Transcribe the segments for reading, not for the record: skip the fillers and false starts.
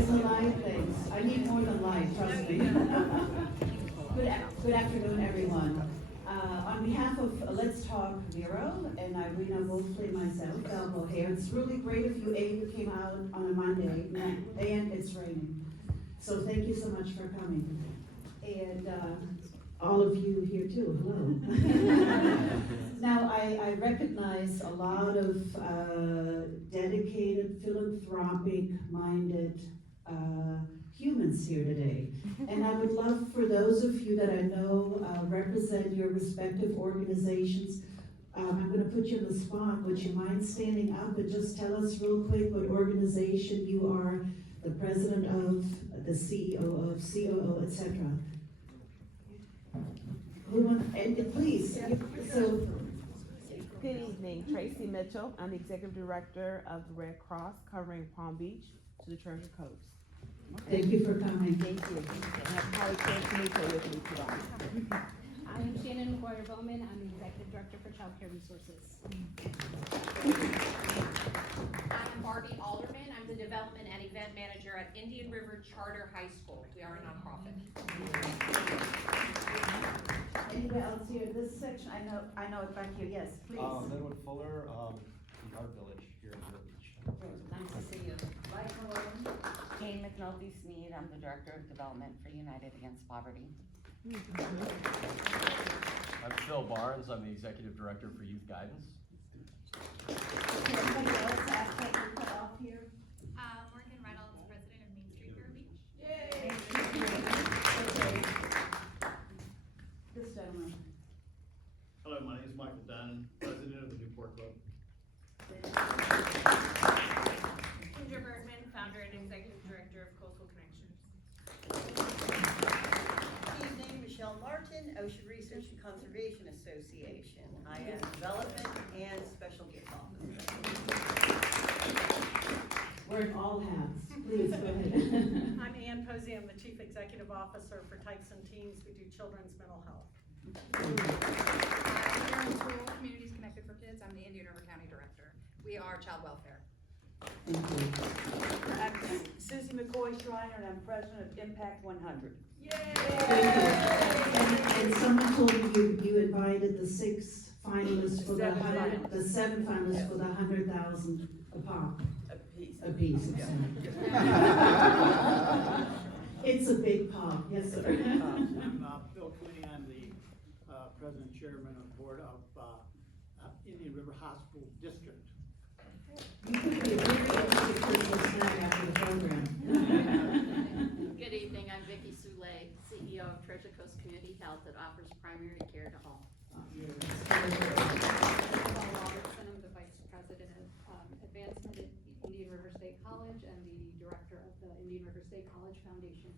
It's the light things. I need more than light, trust me. Good afternoon, everyone. On behalf of Let's Talk Vero and Irina Wolfley, myself, Belle O'Hare, it's really great of you, A, you came out on a Monday, and it's raining. So thank you so much for coming. And all of you here too, hello. Now, I recognize a lot of dedicated, philanthropic-minded humans here today. And I would love for those of you that I know represent your respective organizations, I'm going to put you on the spot. Would you mind standing up and just tell us real quick what organization you are, the president of, the CEO of, COO, etc. Who wants, and please, so. Good evening, Tracy Mitchell. I'm the Executive Director of the Red Cross covering Palm Beach to the Treasure Coast. Thank you for coming. Thank you. I have colleague Anthony with me today. I am Shannon McGuire-Bowman. I'm the Executive Director for Child Care Resources. I'm Barbie Alderman. I'm the Development and Event Manager at Indian River Charter High School. We are a nonprofit. Anybody else here in this section? I know it back here. Yes, please. Linwood Fuller, the Art Village here in Vero Beach. Nice to see you. Right, Malone. Jane McNulty Sneed, I'm the Director of Development for United Against Poverty. I'm Phil Barnes, I'm the Executive Director for Youth Guidance. Anybody else ask that you cut off here? Morgan Reynolds, President of Main Street Vero Beach. Yay! This gentleman. Hello, my name is Michael Dunn, President of the Newport Club. Ginger Bergman, Founder and Executive Director of Coastal Connections. Good evening, Michelle Martin, Ocean Research and Conservation Association. I am Development and Special Gift Officer. Wearing all hats. Please, go ahead. I'm Ann Posey, I'm the Chief Executive Officer for Types and Teens. We do children's mental health. Karen Toole, Communities Connected for Kids. I'm the Indian River County Director. We are child welfare. Thank you. I'm Susie McCoy Schreiner, and I'm President of Impact 100. Yay! And someone told me you invited the six finalists for the seven finalists for the 100,000 a pop. A piece. It's a big pop, yes, sir. I'm Bill Cooney, I'm the President and Chairman of the Board of Indian River Hospital District. You could be a very interesting Christmas snack after the program. Good evening. I'm Vicki Soule, CEO of Treasure Coast Community Health that offers primary care to all. Paul Robertson, I'm the Vice President of Advancement at Indian River State College and the Director of the Indian River State College Foundation.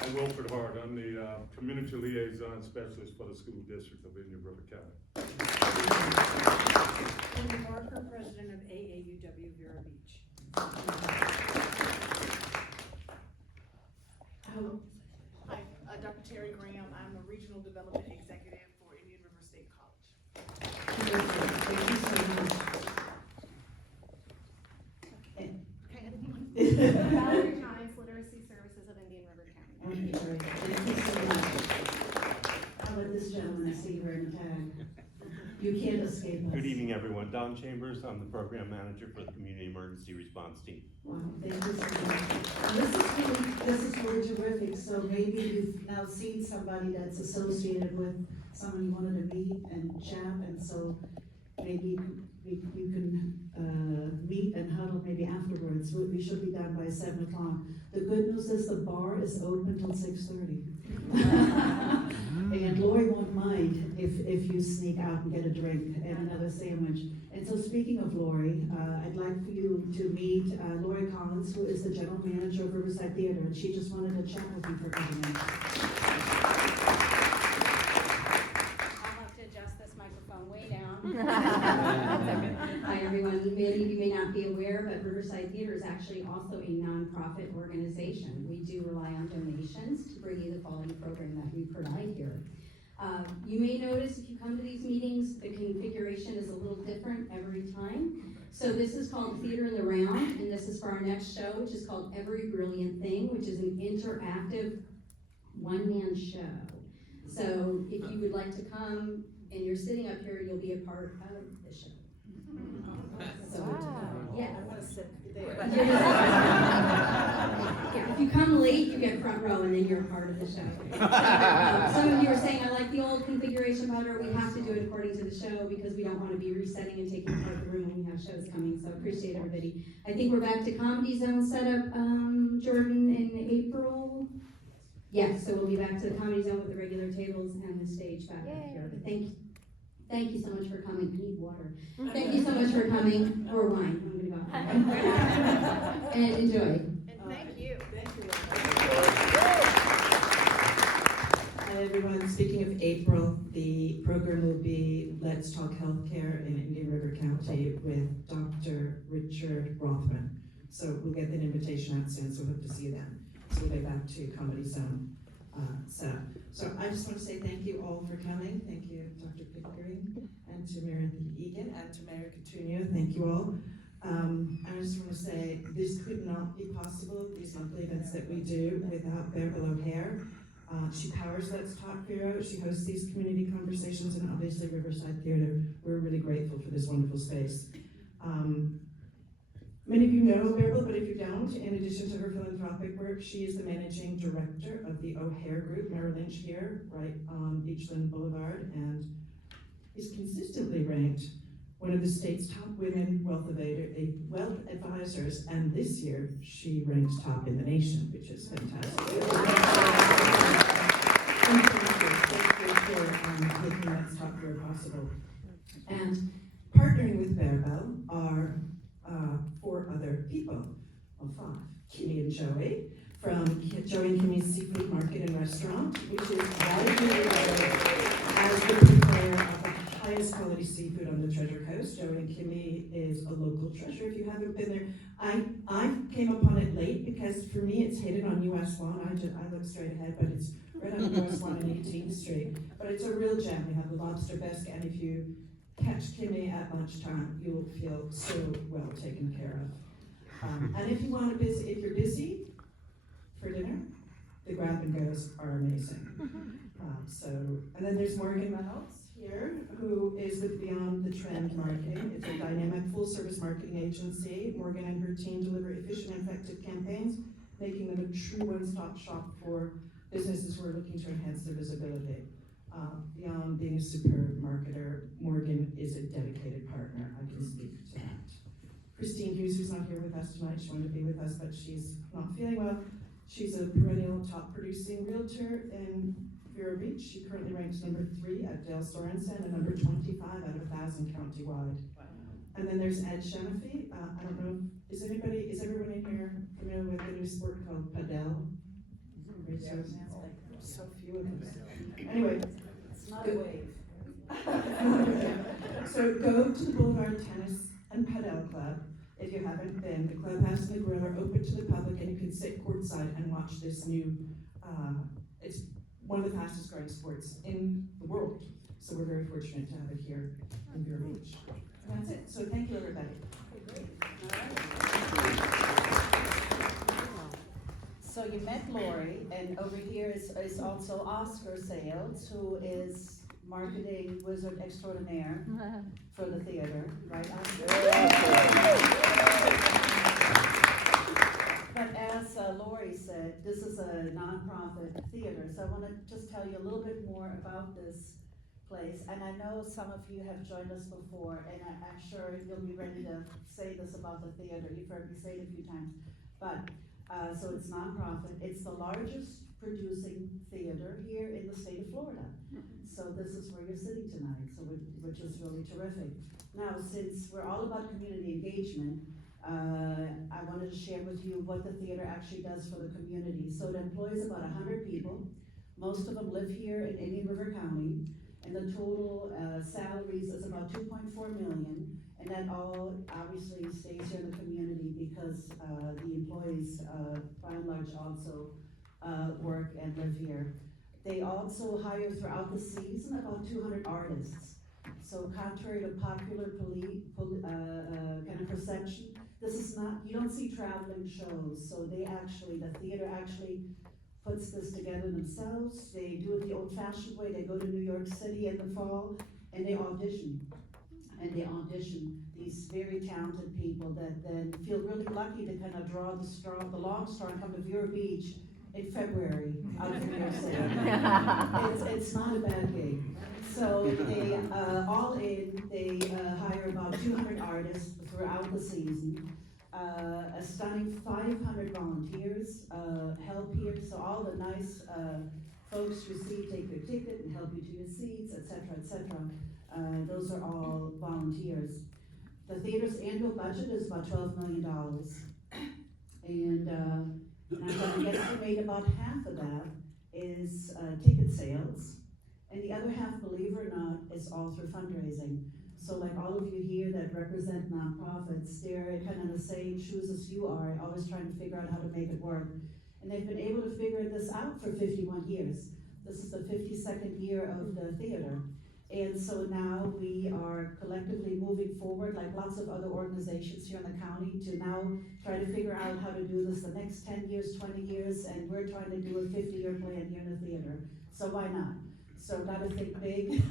I'm Wilfred Hart. I'm the Community Liaison Specialist for the School District of Indian River County. Wendy Barker, President of AAUW Vero Beach. Hi, Dr. Terry Graham. I'm a Regional Development Executive for Indian River State College. Thank you so much. Valerie Hines, Literacy Services of Indian River County. Okay, great. Thank you so much. How about this gentleman? I see you wearing a tag. You can't escape us. Good evening, everyone. Don Chambers. I'm the Program Manager for the Community Emergency Response Team. Wow, thank you so much. This is really terrific. So maybe you've now seen somebody that's associated with someone you wanted to meet and chat, and so maybe you can meet and huddle maybe afterwards. We should be done by 7 o'clock. The good news is the bar is open till 6:30. And Lori won't mind if you sneak out and get a drink and another sandwich. And so speaking of Lori, I'd like for you to meet Lori Collins, who is the General Manager of Riverside Theater, and she just wanted to chat with you for a couple minutes. I'll have to adjust this microphone way down. Hi everyone, many of you may not be aware, but Riverside Theater is actually also a nonprofit organization. We do rely on donations to bring you the quality program that we provide here. You may notice if you come to these meetings, the configuration is a little different every time. So this is called Theater in the Round, and this is for our next show, which is called Every Brilliant Thing, which is an interactive one-man show. So if you would like to come and you're sitting up here, you'll be a part of the show. So, yeah. I wanna sit there. Yeah, if you come late, you get front row and then you're a part of the show. Some of you are saying, I like the old configuration better. We have to do it according to the show because we don't want to be resetting and taking apart the room when we have shows coming. So appreciate everybody. I think we're back to Comedy Zone setup, Jordan, in April. Yes, so we'll be back to the Comedy Zone with the regular tables and the stage back up here. But thank you so much for coming. I need water. Thank you so much for coming, or wine. I'm gonna go. And enjoy. And thank you. Thank you. Hi, everyone. Speaking of April, the program will be Let's Talk Healthcare in Indian River County with Dr. Richard Rothman. So we'll get an invitation out soon, so we hope to see you then. So we'll be back to Comedy Zone setup. So I just want to say thank you all for coming. Thank you, Dr. Pickering, and to Mary Egan, and to Mayor Coutinho. Thank you all. I just want to say this could not be possible, these monthly events that we do, without Beryl O'Hare. She powers Let's Talk Bureau. She hosts these community conversations, and obviously Riverside Theater. We're really grateful for this wonderful space. Many of you know Beryl, but if you don't, in addition to her philanthropic work, she is the managing director of the O'Hare Group, Merrill Lynch here, right on Beachland Boulevard, and is consistently ranked one of the state's top women wealth advisors, and this year she ranks top in the nation, which is fantastic. Thank you for making Let's Talk here possible. And partnering with Beryl are 4 other people, well 5, Kimmy and Joey, from Joey and Kimmy's Seafood Market and Restaurant, which is widely regarded as the purveyor of the highest quality seafood on the Treasure Coast. Joey and Kimmy is a local treasure if you haven't been there. I came upon it late because for me it's hidden on US 1. I look straight ahead, but it's right on US 1 and 18th Street. But it's a real gem. We have the lobster bisque, and if you catch Kimmy at lunchtime, you'll feel so well taken care of. And if you're busy for dinner, the grab and goes are amazing. And then there's Morgan Reynolds here, who is with Beyond the Trend Marketing. It's a dynamic full-service marketing agency. Morgan and her team deliver efficient and effective campaigns, making them a true one-stop shop for businesses who are looking to enhance their visibility. Beyond being a superb marketer, Morgan is a dedicated partner. I can speak to that. Christine Hughes, who's not here with us tonight, she wanted to be with us, but she's not feeling well. She's a perennial top producing realtor in Vero Beach. She currently ranks number 3 at Dale Sorensen and number 25 out of 1,000 countywide. And then there's Ed Shanafy. I don't know, is everyone in here familiar with the new sport called padel? So few of them. Anyway, it's not a wave. So go to the Boulevard Tennis and Padel Club if you haven't been. The clubhouse and the grill are open to the public, and you can sit courtside and watch this new. It's one of the fastest growing sports in the world. So we're very fortunate to have it here in Vero Beach. And that's it. So thank you, everybody. Okay, great. So you met Lori, and over here is also Oscar Sales, who is marketing wizard extraordinaire for the theater, right, Oscar? But as Lori said, this is a nonprofit theater, so I want to just tell you a little bit more about this place. And I know some of you have joined us before, and I'm sure you'll be ready to say this about the theater. You've heard me say it a few times, but so it's nonprofit. It's the largest producing theater here in the state of Florida. So this is where you're sitting tonight, so which is really terrific. Now, since we're all about community engagement, I wanted to share with you what the theater actually does for the community. So it employs about 100 people. Most of them live here in Indian River County, and the total salaries is about $2.4 million. And that all obviously stays here in the community because the employees, by and large, also work and live here. They also hire throughout the season about 200 artists. So contrary to popular kind of perception, this is not, you don't see traveling shows. So they actually, the theater actually puts this together themselves. They do it the old-fashioned way. They go to New York City in the fall and they audition. And they audition these very talented people that then feel really lucky to kind of draw the long straw and come to Vero Beach in February out of New York City. It's not a bad gig. So they, all in, they hire about 200 artists throughout the season. A stunning 500 volunteers help here, so all the nice folks you see take their ticket and help you to your seats, etc., etc. Those are all volunteers. The theater's annual budget is about $12 million. And I'm going to estimate about half of that is ticket sales. And the other half, believe it or not, is all through fundraising. So like all of you here that represent nonprofits, they're kind of in the same shoes as you are, always trying to figure out how to make it work. And they've been able to figure this out for 51 years. This is the 52nd year of the theater. And so now we are collectively moving forward, like lots of other organizations here in the county, to now try to figure out how to do this the next 10 years, 20 years, and we're trying to do a 50-year plan here in the theater. So why not? So gotta think big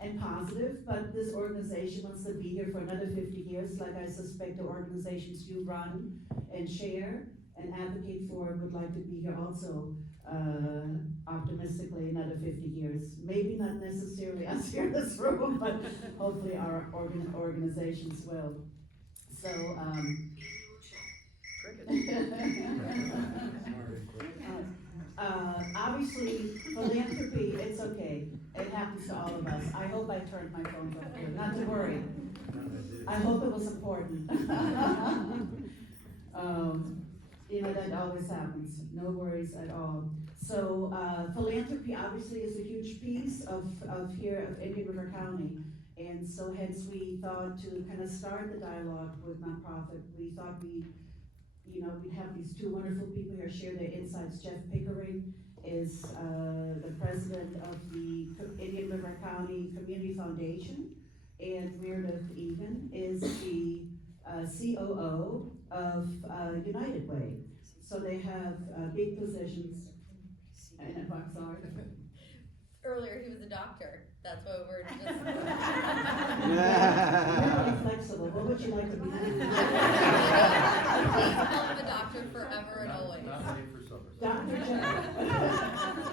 and positive, but this organization wants to be here for another 50 years, like I suspect the organizations you run and share and advocate for would like to be here also, optimistically another 50 years. Maybe not necessarily us here in this room, but hopefully our organizations will. So, obviously, philanthropy, it's okay. It happens to all of us. I hope I turned my phone off here, not to worry. I hope it was important. That always happens. No worries at all. So, philanthropy obviously is a huge piece of here of Indian River County. And so hence we thought to kind of start the dialogue with nonprofit. We thought we'd have these two wonderful people here share their insights. Jeff Pickering is the president of the Indian River County Community Foundation, and Meredith Egan is the COO of United Way. So they have big positions. And I'm sorry. Earlier, he was a doctor. That's why we're just. Really flexible. What would you like to be? Please call him a doctor forever and always. Dr. Jeff.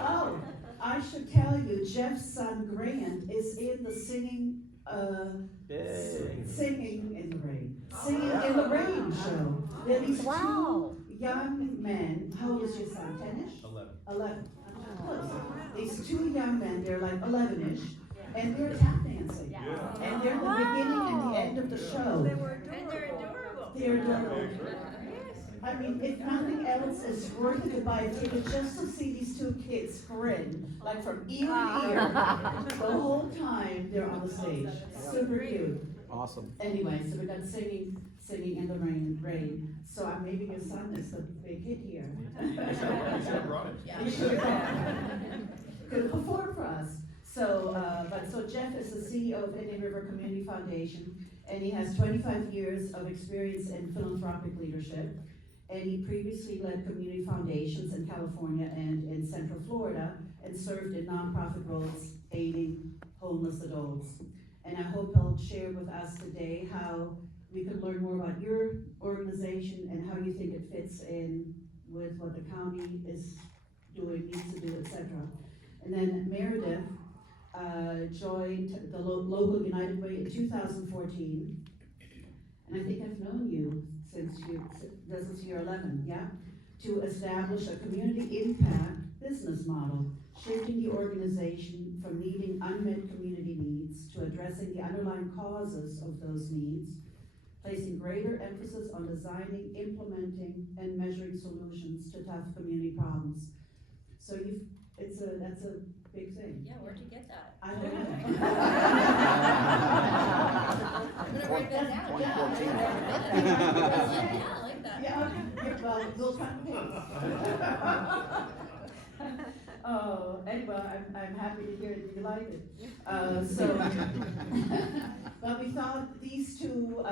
Oh, I should tell you, Jeff's son Grant is in the Singing in the Rain. Singing in the Rain show. There are these two young men. How old is your son? 10-ish? 11. Close. These two young men, they're like 11-ish, and they're tap dancing. And they're the beginning and the end of the show. And they're adorable. They're adorable. I mean, if nothing else, it's worth it to buy a ticket just to see these two kids grin, like from ear to ear, the whole time they're on the stage. Super cute. Awesome. Anyway, so we got singing in the rain. So maybe your son is the big hit here. You should have brought it. Yeah. You should have. Could perform for us. So, so Jeff is the CEO of Indian River Community Foundation, and he has 25 years of experience in philanthropic leadership. And he previously led community foundations in California and in Central Florida, and served in nonprofit roles aiding homeless adults. And I hope he'll share with us today how we can learn more about your organization and how you think it fits in with what the county is doing, needs to do, etc. And then Meredith joined the local United Way in 2014, and I think I've known you since this is year 11, yeah? To establish a community impact business model, shifting the organization from meeting unmet community needs to addressing the underlying causes of those needs, placing greater emphasis on designing, implementing, and measuring solutions to tough community problems. So that's a big thing. Yeah, where'd you get that? I don't know. I'm gonna write that down. 2014. Yeah, I like that. Yeah, okay, well, we'll try to paste. Oh, Okay, well, I'm happy to hear that you like it. But we thought these two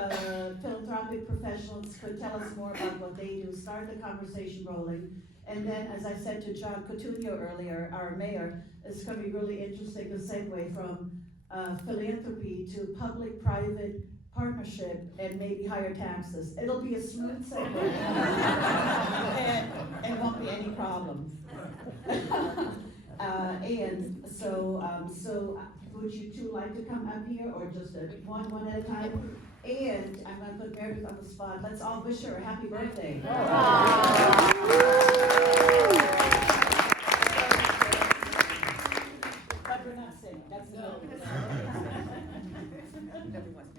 philanthropic professionals could tell us more about what they do, start the conversation rolling. And then, as I said to John Coutinho earlier, our mayor, it's going to be really interesting to segue from philanthropy to public-private partnership and maybe higher taxes. It'll be a smooth segue. and won't be any problems. And so would you two like to come up here, or just one at a time? And I'm going to put Meredith on the spot. Let's all wish her a happy birthday. But we're not singing. That's no.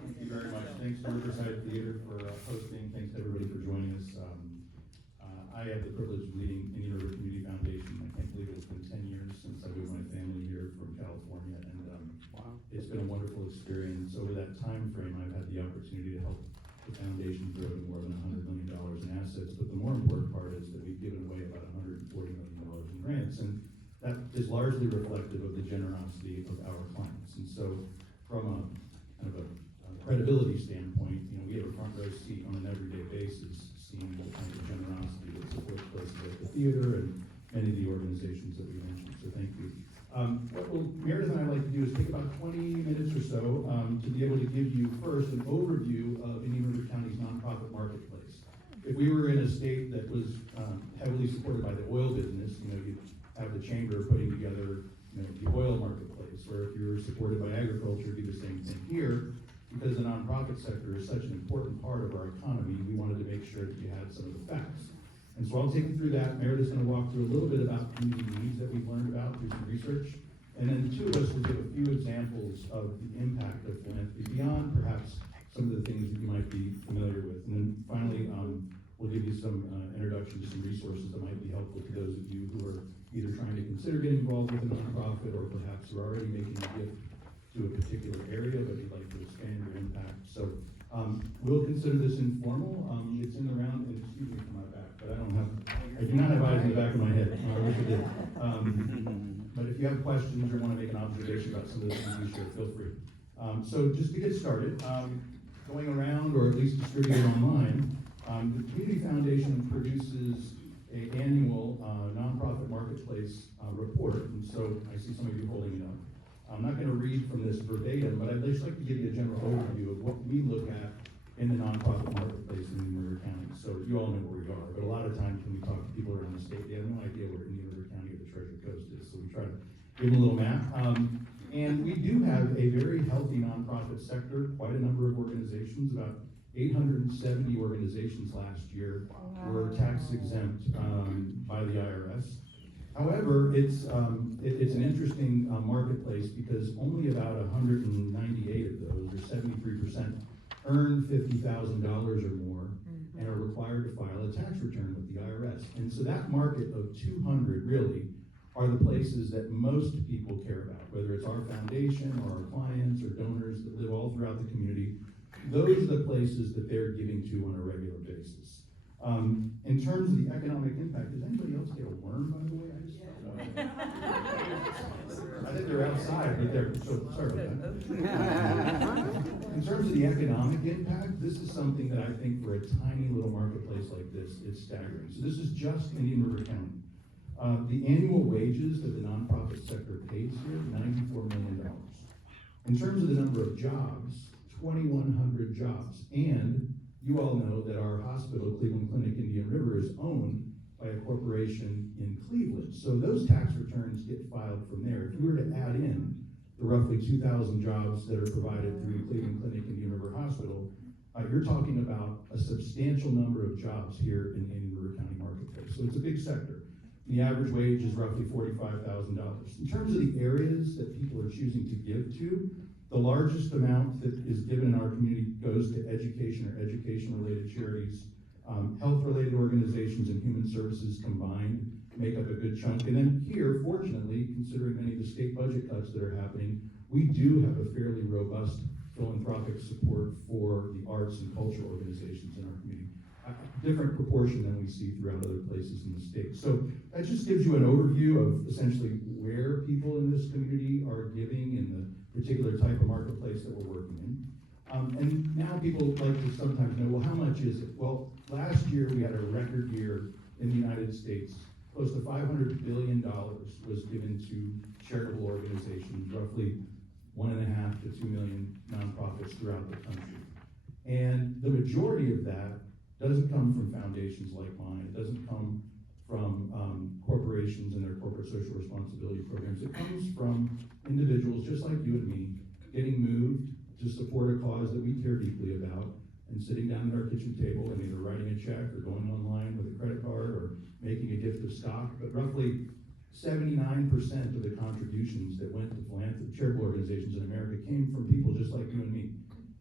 Thank you very much. Thanks to Riverside Theater for hosting. Thanks to everybody for joining us. I have the privilege of leading Indian River Community Foundation. I can't believe it's been 10 years since I moved my family here from California, and it's been a wonderful experience. Over that time frame, I've had the opportunity to help the foundation grow to more than $100 million in assets, but the more important part is that we've given away about $140 million in grants, and that is largely reflective of the generosity of our clients. And so from a kind of a credibility standpoint, we have a front row seat on an everyday basis, seeing the kind of generosity that supports places like the theater and many of the organizations that we mentioned. So thank you. What Meredith and I like to do is take about 20 minutes or so to be able to give you first an overview of Indian River County's nonprofit marketplace. If we were in a state that was heavily supported by the oil business, you'd have the chamber putting together the oil marketplace, or if you were supported by agriculture, do the same thing here. Because the nonprofit sector is such an important part of our economy, we wanted to make sure that you had some of the facts. And so I'll take you through that. Meredith's going to walk through a little bit about community needs that we've learned about through some research. And then the two of us will give a few examples of the impact of philanthropy beyond perhaps some of the things that you might be familiar with. And then finally, we'll give you some introduction to some resources that might be helpful to those of you who are either trying to consider getting involved with a nonprofit, or perhaps are already making a gift to a particular area, but you'd like to expand your impact. So we'll consider this informal. It's in the round, and excuse me for my back, but I do not have eyes in the back of my head. I wish I did. But if you have questions or want to make an observation about some of the things we share, feel free. So just to get started, going around, or at least distributed online, the Community Foundation produces an annual nonprofit marketplace report, and so I see some of you holding it up. I'm not going to read from this verbatim, but I'd just like to give you a general overview of what we look at in the nonprofit marketplace in Indian River County. So you all know where we are, but a lot of times when we talk to people around the state, they have no idea where Indian River County or the Treasure Coast is. So we try to give them a little map. And we do have a very healthy nonprofit sector, quite a number of organizations, about 870 organizations last year were tax exempt by the IRS. However, it's an interesting marketplace because only about 198 of those, or 73%, earn $50,000 or more and are required to file a tax return with the IRS. And so that market of 200 really are the places that most people care about, whether it's our foundation or our clients or donors that live all throughout the community. Those are the places that they're giving to on a regular basis. In terms of the economic impact, does anybody else get a worm, by the way? I think they're outside, but they're, so sorry about that. In terms of the economic impact, this is something that I think for a tiny little marketplace like this, it's staggering. So this is just Indian River County. The annual wages that the nonprofit sector pays here, $94 million. In terms of the number of jobs, 2,100 jobs. And you all know that our hospital, Cleveland Clinic Indian River, is owned by a corporation in Cleveland. So those tax returns get filed from there. If you were to add in the roughly 2,000 jobs that are provided through Cleveland Clinic Indian River Hospital, you're talking about a substantial number of jobs here in the Indian River County marketplace. So it's a big sector. The average wage is roughly $45,000. In terms of the areas that people are choosing to give to, the largest amount that is given in our community goes to education or education-related charities. Health-related organizations and human services combined make up a good chunk. And then here, fortunately, considering many of the state budget cuts that are happening, we do have a fairly robust philanthropic support for the arts and cultural organizations in our community. different proportion than we see throughout other places in the state. So that just gives you an overview of essentially where people in this community are giving in the particular type of marketplace that we're working in. And now people like to sometimes know, well, how much is it? Well, last year we had a record year in the United States. Close to $500 billion was given to charitable organizations, roughly 1.5 to 2 million nonprofits throughout the country. And the majority of that doesn't come from foundations like mine. It doesn't come from corporations and their corporate social responsibility programs. It comes from individuals just like you and me getting moved to support a cause that we care deeply about and sitting down at our kitchen table and either writing a check or going online with a credit card or making a gift of stock. But roughly 79% of the contributions that went to philanthropy charitable organizations in America came from people just like you and me.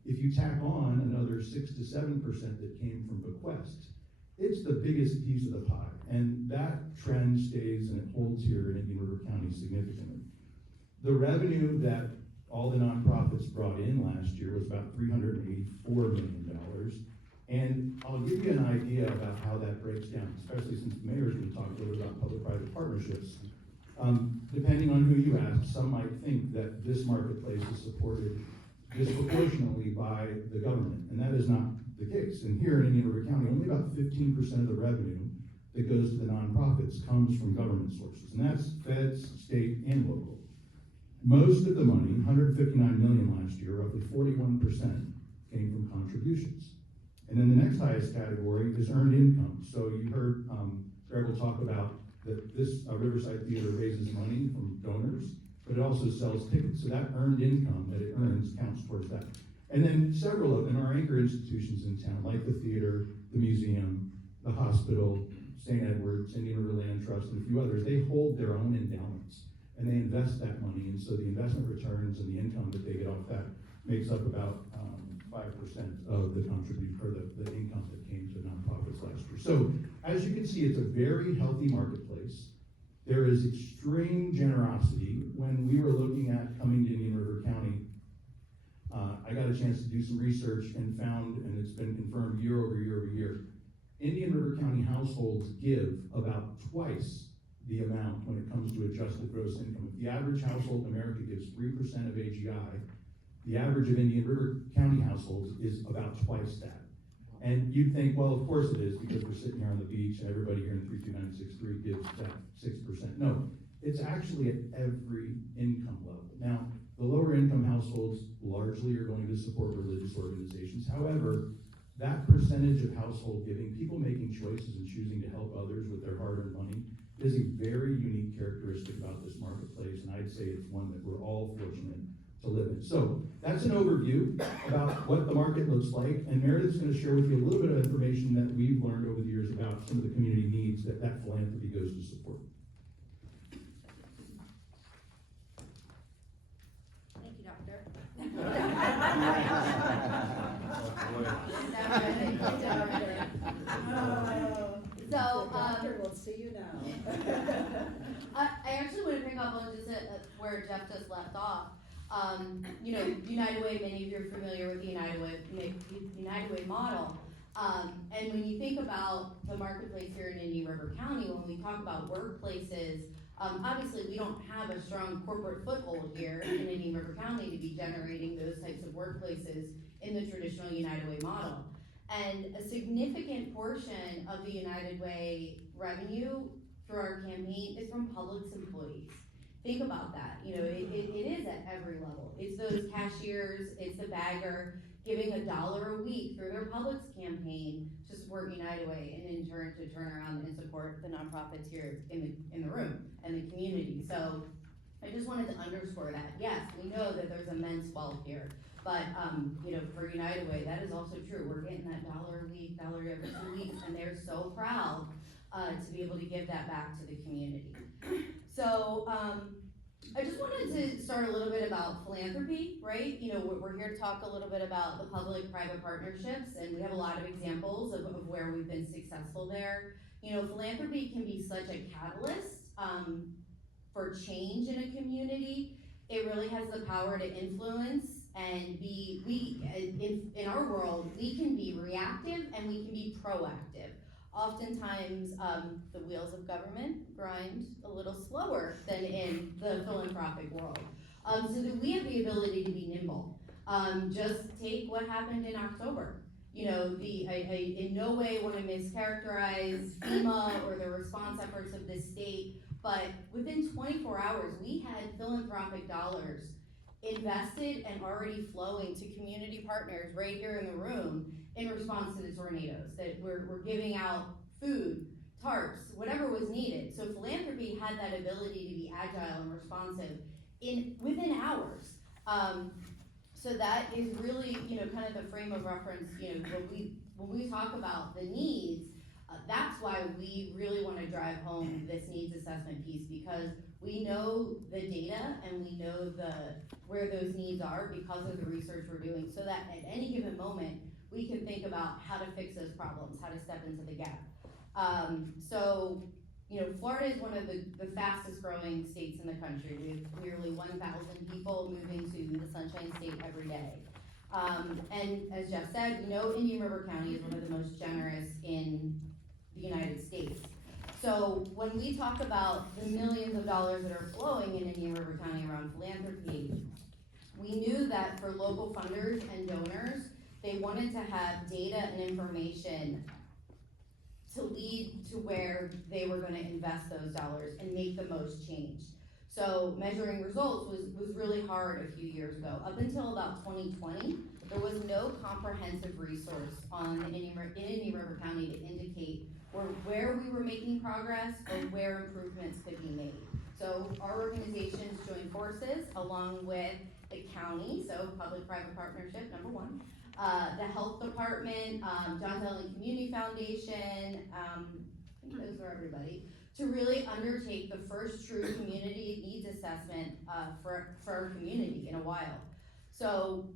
If you tack on another 6 to 7% that came from bequests, it's the biggest piece of the pie. And that trend stays and it holds here in Indian River County significantly. The revenue that all the nonprofits brought in last year was about $384 million. And I'll give you an idea about how that breaks down, especially since the mayor's going to talk a little bit about public-private partnerships. Depending on who you ask, some might think that this marketplace is supported disproportionately by the government, and that is not the case. And here in Indian River County, only about 15% of the revenue that goes to the nonprofits comes from government sources, and that's feds, state, and local. Most of the money, $159 million last year, roughly 41%, came from contributions. And then the next highest category is earned income. So you heard Greg will talk about that this Riverside Theater raises money from donors, but it also sells tickets. So that earned income that it earns counts towards that. And then several of them are anchor institutions in town, like the theater, the museum, the hospital, St. Edward's, Indian River Land Trust, and a few others. They hold their own endowments, and they invest that money. And so the investment returns and the income that they get off that makes up about 5% of the contribution or the income that came to nonprofits last year. So as you can see, it's a very healthy marketplace. There is extreme generosity. When we were looking at coming to Indian River County, I got a chance to do some research and found, and it's been confirmed year over year over year, Indian River County households give about twice the amount when it comes to adjusted gross income. If the average household in America gives 3% of AGI, the average of Indian River County households is about twice that. And you'd think, well, of course it is, because we're sitting here on the beach and everybody here in 32963 gives that 6%. No, it's actually at every income level. Now, the lower income households largely are going to support religious organizations. However, that percentage of household giving, people making choices and choosing to help others with their hard-earned money, is a very unique characteristic about this marketplace, and I'd say it's one that we're all fortunate to live in. So that's an overview about what the market looks like, and Meredith's going to share with you a little bit of information that we've learned over the years about some of the community needs that philanthropy goes to support. Thank you, Doctor. So, Doctor, we'll see you now. I actually want to pick up on just where Jeff just left off. United Way, many of you are familiar with the United Way model. And when you think about the marketplace here in Indian River County, when we talk about workplaces, obviously we don't have a strong corporate foothold here in Indian River County to be generating those types of workplaces in the traditional United Way model. And a significant portion of the United Way revenue through our campaign is from Publix employees. Think about that. It is at every level. It's those cashiers, it's the bagger giving $1 a week through their Publix campaign to support United Way, and in turn to turn around and support the nonprofits here in the room and the community. So I just wanted to underscore that. Yes, we know that there's immense wealth here, but for United Way, that is also true. We're getting that $1 a week, $1 every 2 weeks, and they're so proud to be able to give that back to the community. So I just wanted to start a little bit about philanthropy, right? We're here to talk a little bit about the public-private partnerships, and we have a lot of examples of where we've been successful there. Philanthropy can be such a catalyst for change in a community. It really has the power to influence and in our world, we can be reactive and we can be proactive. Oftentimes, the wheels of government grind a little slower than in the philanthropic world. So that we have the ability to be nimble. Just take what happened in October. You know, I in no way want to mischaracterize FEMA or the response efforts of this state, but within 24 hours, we had philanthropic dollars invested and already flowing to community partners right here in the room in response to the tornadoes, that we're giving out food, tarps, whatever was needed. So philanthropy had that ability to be agile and responsive within hours. So that is really, kind of the frame of reference, when we talk about the needs, that's why we really want to drive home this needs assessment piece, because we know the data and we know where those needs are because of the research we're doing, so that at any given moment, we can think about how to fix those problems, how to step into the gap. Florida is one of the fastest growing states in the country. We have nearly 1,000 people moving to the Sunshine State every day. And as Jeff said, we know Indian River County is one of the most generous in the United States. So when we talk about the millions of dollars that are flowing in Indian River County around philanthropy, we knew that for local funders and donors, they wanted to have data and information to lead to where they were going to invest those dollars and make the most change. So measuring results was really hard a few years ago. Up until about 2020, there was no comprehensive resource on Indian River County to indicate where we were making progress or where improvements could be made. So our organizations joined forces along with the county, so public-private partnership, number one, the health department, John Ellen Community Foundation, I think those are everybody, to really undertake the first true community needs assessment for our community in a while. So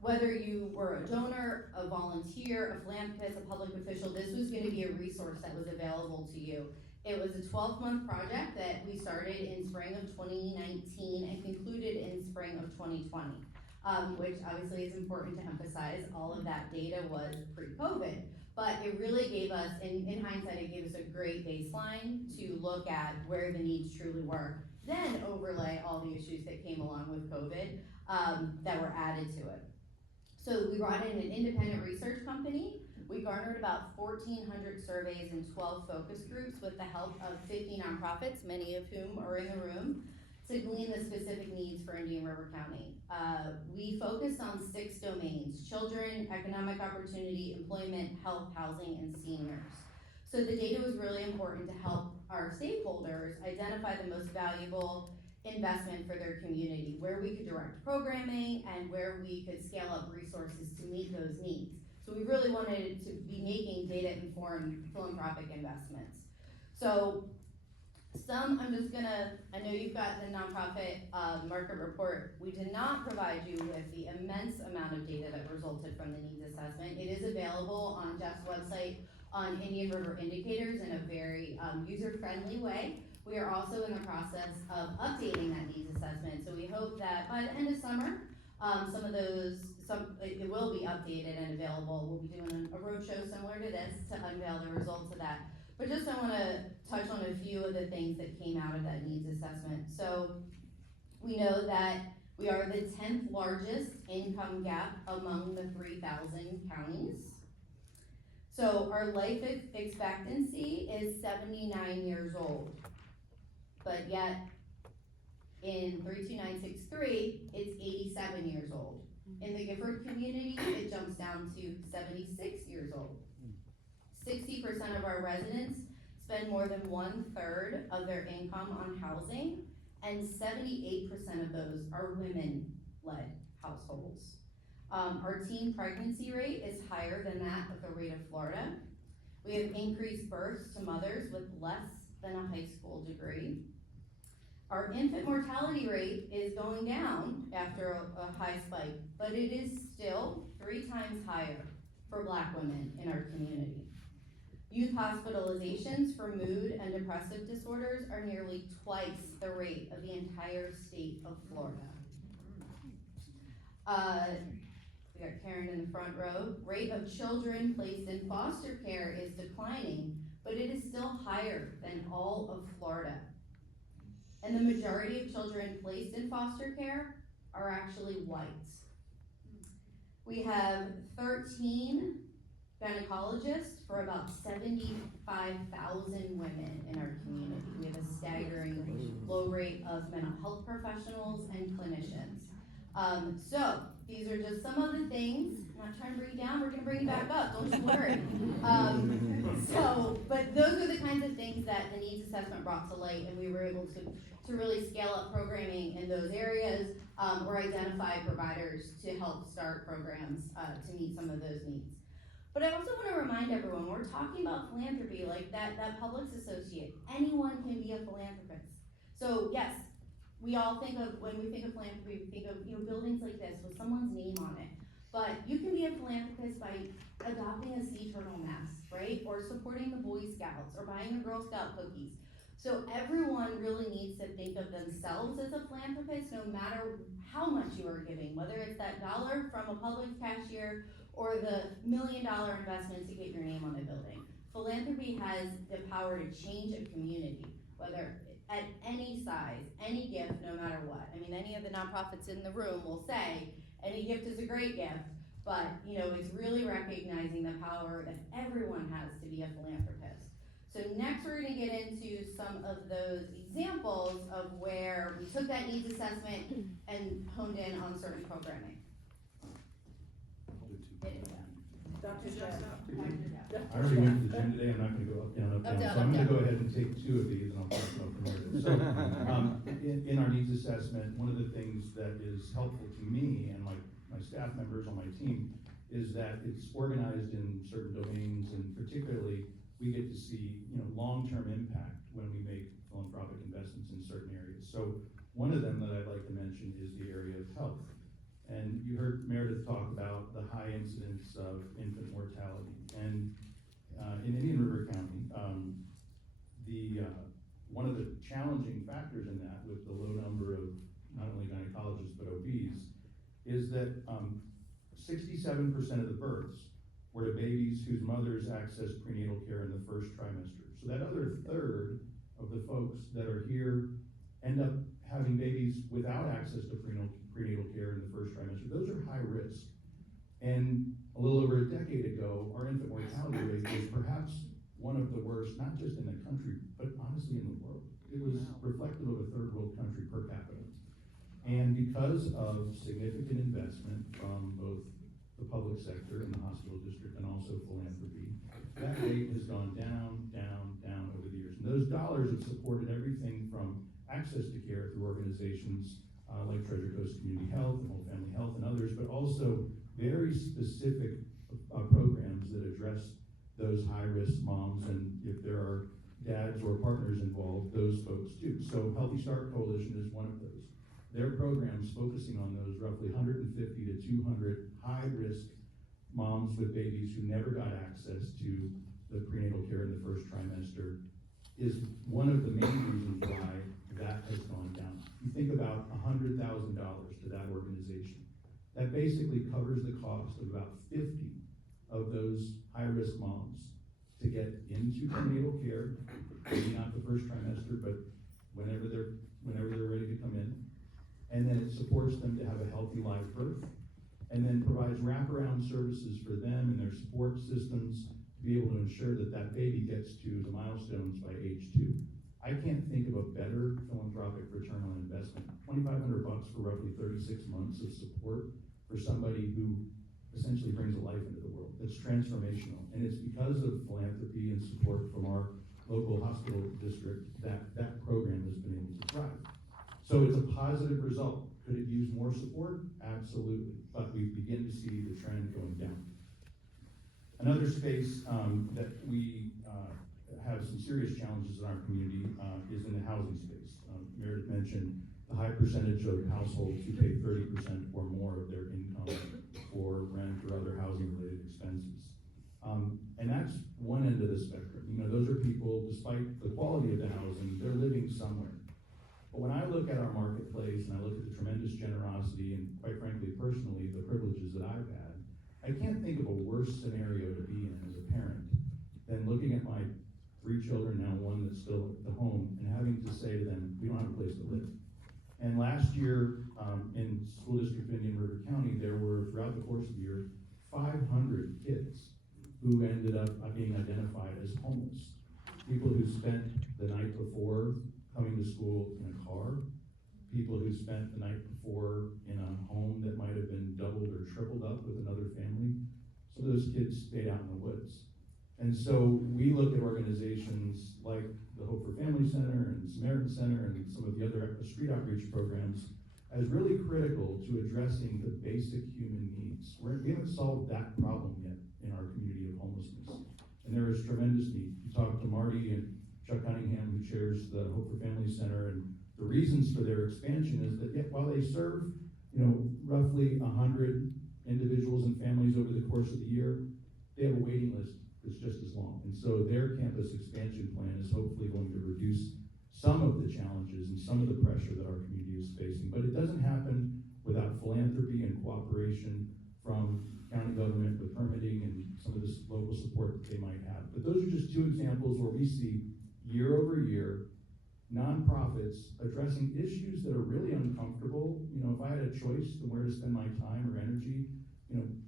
whether you were a donor, a volunteer, a philanthropist, a public official, this was going to be a resource that was available to you. It was a 12-month project that we started in spring of 2019 and concluded in spring of 2020. Which obviously is important to emphasize. All of that data was pre-COVID, but it really gave us, in hindsight, it gave us a great baseline to look at where the needs truly were. Then overlay all the issues that came along with COVID that were added to it. So we brought in an independent research company. We garnered about 1,400 surveys and 12 focus groups with the help of 50 nonprofits, many of whom are in the room, to glean the specific needs for Indian River County. We focused on 6 domains: children, economic opportunity, employment, health, housing, and seniors. So the data was really important to help our stakeholders identify the most valuable investment for their community, where we could direct programming and where we could scale up resources to meet those needs. So we really wanted to be making data-informed philanthropic investments. So I know you've got the nonprofit market report. We did not provide you with the immense amount of data that resulted from the needs assessment. It is available on Jeff's website on Indian River Indicators in a very user-friendly way. We are also in the process of updating that needs assessment. So we hope that by the end of summer, it will be updated and available. We'll be doing a roadshow similar to this to unveil the results of that. But just I want to touch on a few of the things that came out of that needs assessment. So we know that we are the 10th largest income gap among the 3,000 counties. So our life expectancy is 79 years old, but yet in 32963, it's 87 years old. In the Gifford community, it jumps down to 76 years old. 60% of our residents spend more than 1/3 of their income on housing, and 78% of those are women-led households. Our teen pregnancy rate is higher than that of the rate of Florida. We have increased births to mothers with less than a high school degree. Our infant mortality rate is going down after a high spike, but it is still 3 times higher for Black women in our community. Youth hospitalizations for mood and depressive disorders are nearly twice the rate of the entire state of Florida. We got Karen in the front row. Rate of children placed in foster care is declining, but it is still higher than all of Florida. And the majority of children placed in foster care are actually white. We have 13 gynecologists for about 75,000 women in our community. We have a staggering low rate of mental health professionals and clinicians. So these are just some of the things. I'm not trying to bring you down, we're gonna bring you back up, don't you worry. But those are the kinds of things that the needs assessment brought to light, and we were able to really scale up programming in those areas, or identify providers to help start programs to meet some of those needs. But I also want to remind everyone, we're talking about philanthropy, like that Publix associate. Anyone can be a philanthropist. So yes, we all think of, when we think of philanthropy, we think of buildings like this with someone's name on it. But you can be a philanthropist by adopting a sea turtle nest, right? Or supporting the Boy Scouts, or buying the Girl Scout cookies. So everyone really needs to think of themselves as a philanthropist, no matter how much you are giving, whether it's that dollar from a Publix cashier or the $1 million investment to get your name on the building. Philanthropy has the power to change a community, whether at any size, any gift, no matter what. I mean, any of the nonprofits in the room will say, any gift is a great gift, but it's really recognizing the power that everyone has to be a philanthropist. So next we're gonna get into some of those examples of where we took that needs assessment and honed in on certain programming. Dr. Jeff. I already went to the gym today, I'm not gonna go up, down, up, down, so I'm gonna go ahead and take 2 of these and I'll talk about from there. So, in our needs assessment, one of the things that is helpful to me and my staff members on my team is that it's organized in certain domains, and particularly we get to see, long-term impact when we make philanthropic investments in certain areas. So one of them that I'd like to mention is the area of health. And you heard Meredith talk about the high incidence of infant mortality. And in Indian River County, one of the challenging factors in that, with the low number of not only gynecologists but OBs, is that 67% of the births were to babies whose mothers accessed prenatal care in the first trimester. So that other third of the folks that are here end up having babies without access to prenatal care in the first trimester. Those are high risk. And a little over a decade ago, our infant mortality rate was perhaps one of the worst, not just in the country, but honestly in the world. It was reflective of a third world country per capita. And because of significant investment from both the public sector and the hospital district and also philanthropy, that rate has gone down, down, down over the years. And those dollars have supported everything from access to care through organizations like Treasure Coast Community Health and Whole Family Health and others, but also very specific programs that address those high-risk moms, and if there are dads or partners involved, those folks too. So Healthy Start Coalition is one of those. Their programs focusing on those roughly 150 to 200 high-risk moms with babies who never got access to the prenatal care in the first trimester is one of the main reasons why that has gone down. You think about $100,000 to that organization. That basically covers the cost of about 50 of those high-risk moms to get into prenatal care, maybe not the first trimester, but whenever they're ready to come in. And then it supports them to have a healthy live birth, and then provides wraparound services for them and their support systems to be able to ensure that that baby gets to the milestones by age 2. I can't think of a better philanthropic return on investment. $2,500 for roughly 36 months of support for somebody who essentially brings a life into the world. It's transformational, and it's because of philanthropy and support from our local hospital district that that program has been able to thrive. So it's a positive result. Could it use more support? Absolutely, but we begin to see the trend going down. Another space that we have some serious challenges in our community is in the housing space. Meredith mentioned the high percentage of households who pay 30% or more of their income for rent or other housing-related expenses. And that's one end of the spectrum. Those are people, despite the quality of the housing, they're living somewhere. But when I look at our marketplace and I look at the tremendous generosity and quite frankly, personally, the privileges that I've had, I can't think of a worse scenario to be in as a parent than looking at my 3 children, now 1 that's still at the home, and having to say to them, we don't have a place to live. And last year, in school district of Indian River County, there were, throughout the course of the year, 500 kids who ended up being identified as homeless. People who spent the night before coming to school in a car, people who spent the night before in a home that might have been doubled or tripled up with another family. Some of those kids stayed out in the woods. And so we look at organizations like the Hope for Family Center and Samaritan Center and some of the other street outreach programs as really critical to addressing the basic human needs. We haven't solved that problem yet in our community of homelessness. And there is tremendous need. You talk to Marty and Chuck Cunningham, who chairs the Hope for Family Center, and the reasons for their expansion is that while they serve, roughly 100 individuals and families over the course of the year, they have a waiting list that's just as long. And so their campus expansion plan is hopefully going to reduce some of the challenges and some of the pressure that our community is facing. But it doesn't happen without philanthropy and cooperation from county government with permitting and some of this local support that they might have. But those are just 2 examples where we see year over year nonprofits addressing issues that are really uncomfortable. If I had a choice to where to spend my time or energy,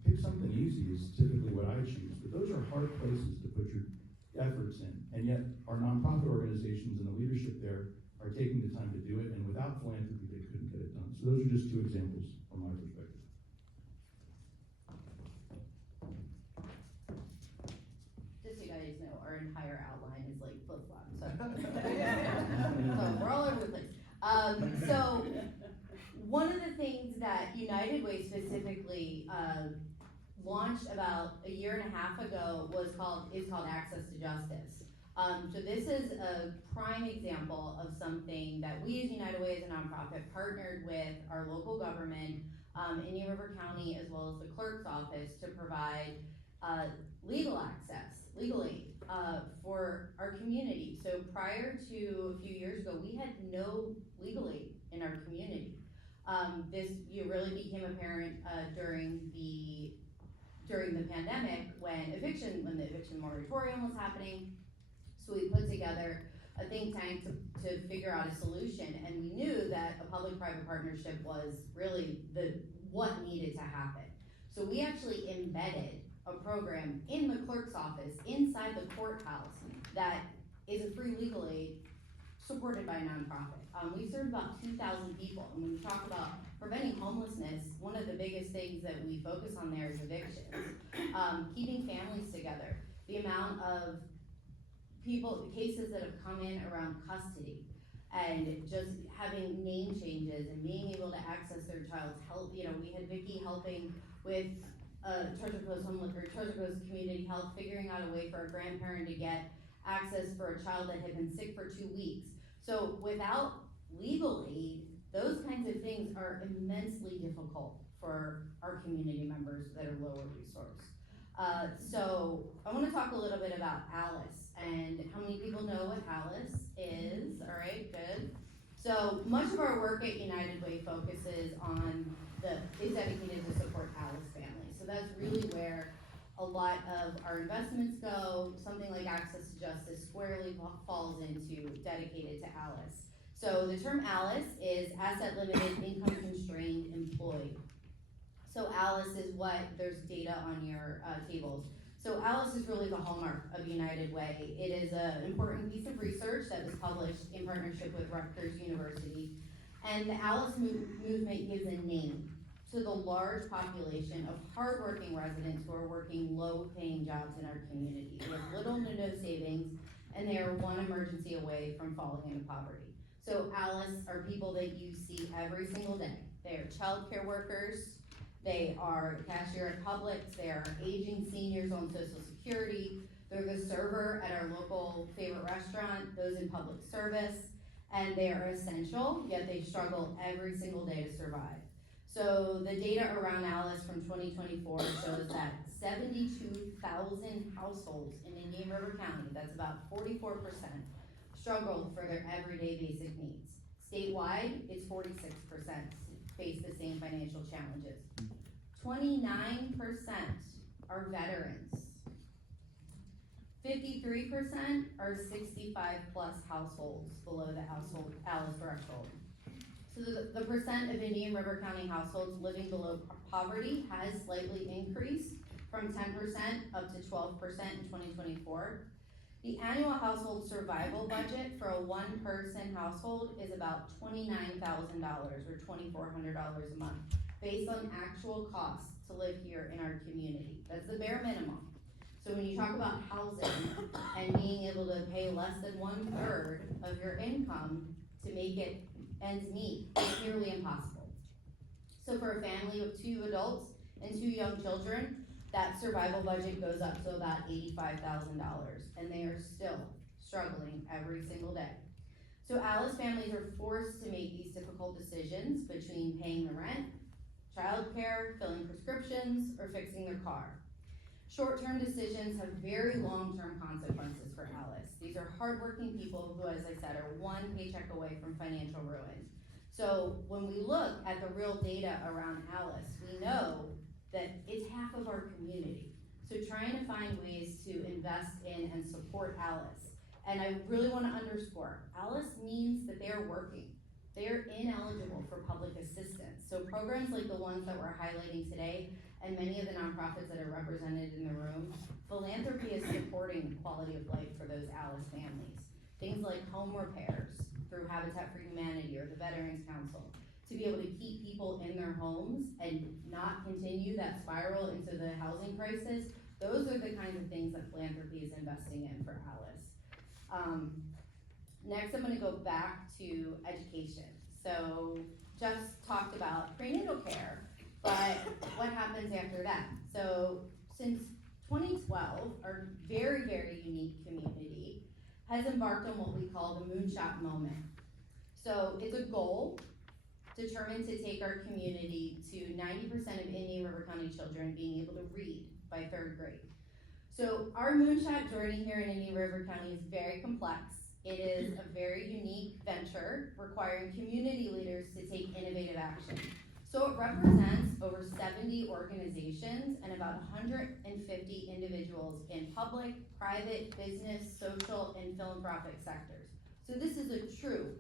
pick something easy is typically what I choose. But those are hard places to put your efforts in. And yet our nonprofit organizations and the leadership there are taking the time to do it. And without philanthropy, they couldn't get it done. So those are just 2 examples from my perspective. Just so you guys know, our entire outline is like flip-flop, so. So we're all over the place. So one of the things that United Way specifically launched about a year and a half ago is called Access to Justice. So this is a prime example of something that we as United Way as a nonprofit partnered with our local government, Indian River County, as well as the clerk's office to provide legal access, legal aid for our community. So prior to a few years ago, we had no legal aid in our community. This really became apparent during the pandemic when the eviction moratorium was happening. So we put together a think tank to figure out a solution, and we knew that a public-private partnership was really what needed to happen. So we actually embedded a program in the clerk's office inside the courthouse that is a free legal aid supported by a nonprofit. We serve about 2,000 people, and when we talk about preventing homelessness, one of the biggest things that we focus on there is evictions, keeping families together. The amount of cases that have come in around custody, and just having name changes and being able to access their child's health. We had Vicki helping with Treasure Coast Community Health, figuring out a way for a grandparent to get access for a child that had been sick for 2 weeks. So without legal aid, those kinds of things are immensely difficult for our community members that are lower resourced. So I want to talk a little bit about ALICE, and how many people know what ALICE is? All right, good. So much of our work at United Way focuses is dedicated to support ALICE families. So that's really where a lot of our investments go. Something like Access to Justice squarely falls into dedicated to ALICE. So the term ALICE is Asset Limited Income Constrained Employed. So ALICE is there's data on your tables. So ALICE is really the hallmark of United Way. It is an important piece of research that was published in partnership with Rutgers University. And the ALICE movement gives a name to the large population of hardworking residents who are working low-paying jobs in our community with little to no savings, and they are one emergency away from falling into poverty. So ALICE are people that you see every single day. They are childcare workers, they are cashier at Publix, they are aging seniors on Social Security, they're the server at our local favorite restaurant, those in public service, and they are essential, yet they struggle every single day to survive. So the data around ALICE from 2024 shows that 72,000 households in Indian River County, that's about 44%, struggle for their everyday basic needs. Statewide, it's 46% face the same financial challenges. 29% are veterans. 53% are 65 plus households below the household ALICE threshold. So the percent of Indian River County households living below poverty has slightly increased from 10% up to 12% in 2024. The annual household survival budget for a one-person household is about $29,000 or $2,400 a month, based on actual costs to live here in our community. That's the bare minimum. So when you talk about housing and being able to pay less than 1/3 of your income to make it ends meet, it's nearly impossible. So for a family of 2 adults and 2 young children, that survival budget goes up to about $85,000, and they are still struggling every single day. So ALICE families are forced to make these difficult decisions between paying the rent, childcare, filling prescriptions, or fixing their car. Short-term decisions have very long-term consequences for ALICE. These are hardworking people who, as I said, are one paycheck away from financial ruin. So when we look at the real data around ALICE, we know that it's half of our community. So trying to find ways to invest in and support ALICE. And I really want to underscore, ALICE means that they're working. They're ineligible for public assistance. So programs like the ones that we're highlighting today, and many of the nonprofits that are represented in the room, Philanthropy is supporting quality of life for those ALICE families. Things like home repairs through Habitat for Humanity or the Veterans Council, to be able to keep people in their homes and not continue that spiral into the housing crisis. Those are the kinds of things that Philanthropy is investing in for ALICE. Next, I'm gonna go back to education. So just talked about prenatal care, but what happens after that? So since 2012, our very, very unique community has embarked on what we call the Moonshot Moment. So it's a goal determined to take our community to 90% of Indian River County children being able to read by 3rd grade. So our moonshot journey here in Indian River County is very complex. It is a very unique venture requiring community leaders to take innovative action. So it represents over 70 organizations and about 150 individuals in public, private, business, social, and philanthropic sectors. So this is a true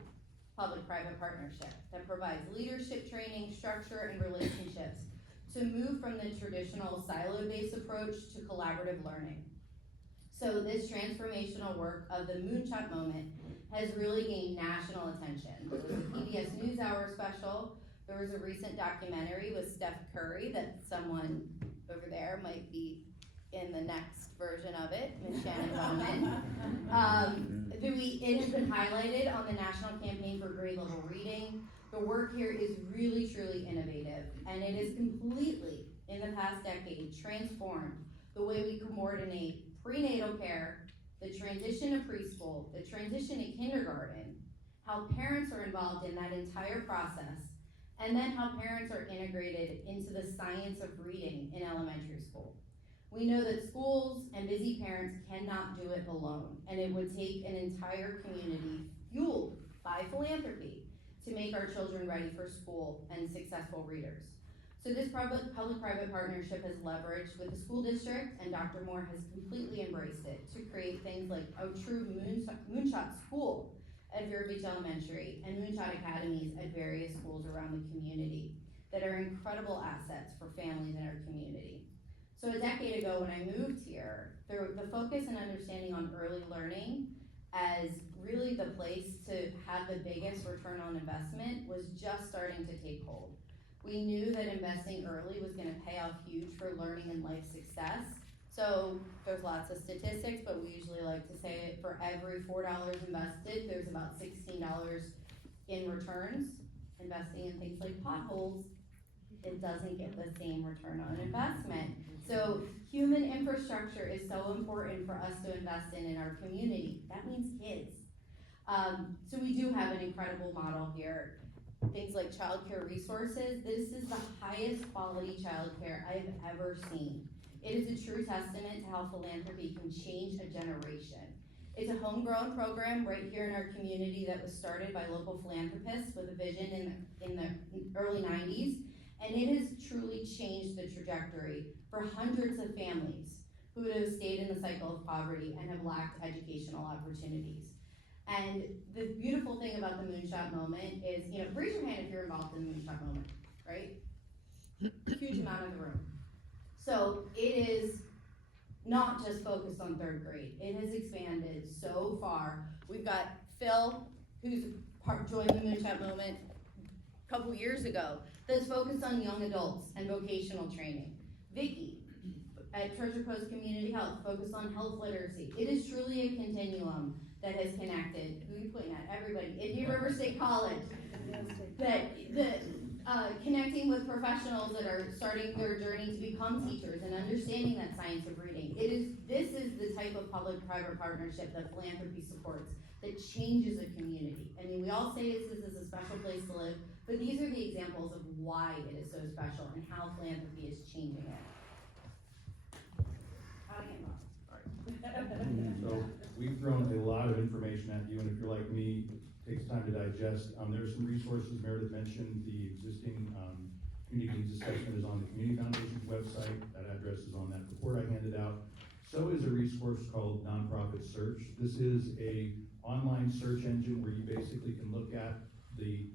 public-private partnership that provides leadership training, structure, and relationships to move from the traditional silo-based approach to collaborative learning. So this transformational work of the Moonshot Moment has really gained national attention. There was a PBS NewsHour special. There was a recent documentary with Steph Curry that someone over there might be in the next version of it, Ms. Shannon Bowman. It has been highlighted on the National Campaign for Grade Level Reading. The work here is really, truly innovative, and it has completely, in the past decade, transformed the way we coordinate prenatal care, the transition to preschool, the transition to kindergarten, how parents are involved in that entire process, and then how parents are integrated into the science of reading in elementary school. We know that schools and busy parents cannot do it alone, and it would take an entire community fueled by philanthropy to make our children ready for school and successful readers. So this public-private partnership has leveraged with the school district, and Dr. Moore has completely embraced it to create things like a true moonshot school at Vero Beach Elementary and moonshot academies at various schools around the community that are incredible assets for families in our community. So a decade ago when I moved here, the focus and understanding on early learning as really the place to have the biggest return on investment was just starting to take hold. We knew that investing early was gonna pay off huge for learning and life success. So there's lots of statistics, but we usually like to say for every $4 invested, there's about $16 in returns. Investing in things like potholes, it doesn't get the same return on investment. So human infrastructure is so important for us to invest in our community. That means kids. So we do have an incredible model here. Things like childcare resources. This is the highest quality childcare I've ever seen. It is a true testament to how philanthropy can change a generation. It's a homegrown program right here in our community that was started by local philanthropists with a vision in the early 90s. And it has truly changed the trajectory for hundreds of families who would have stayed in the cycle of poverty and have lacked educational opportunities. And the beautiful thing about the Moonshot Moment is, raise your hand if you're involved in the Moonshot Moment, right? Huge amount of the room. So it is not just focused on third grade. It has expanded so far. We've got Phil, who's joined the Moonshot Moment a couple years ago, that's focused on young adults and vocational training. Vicky at Treasure Coast Community Health, focused on health literacy. It is truly a continuum that has connected, who are you pointing at? Everybody. Indian River State College, connecting with professionals that are starting their journey to become teachers and understanding that science of reading. This is the type of public-private partnership that philanthropy supports, that changes a community. I mean, we all say this is a special place to live, but these are the examples of why it is so special and how philanthropy is changing it. So we've thrown a lot of information at you, and if you're like me, it takes time to digest. There's some resources. Meredith mentioned the existing community needs assessment is on the Community Foundation's website. That address is on that report I handed out. So is a resource called Nonprofit Search. This is a online search engine where you basically can look at the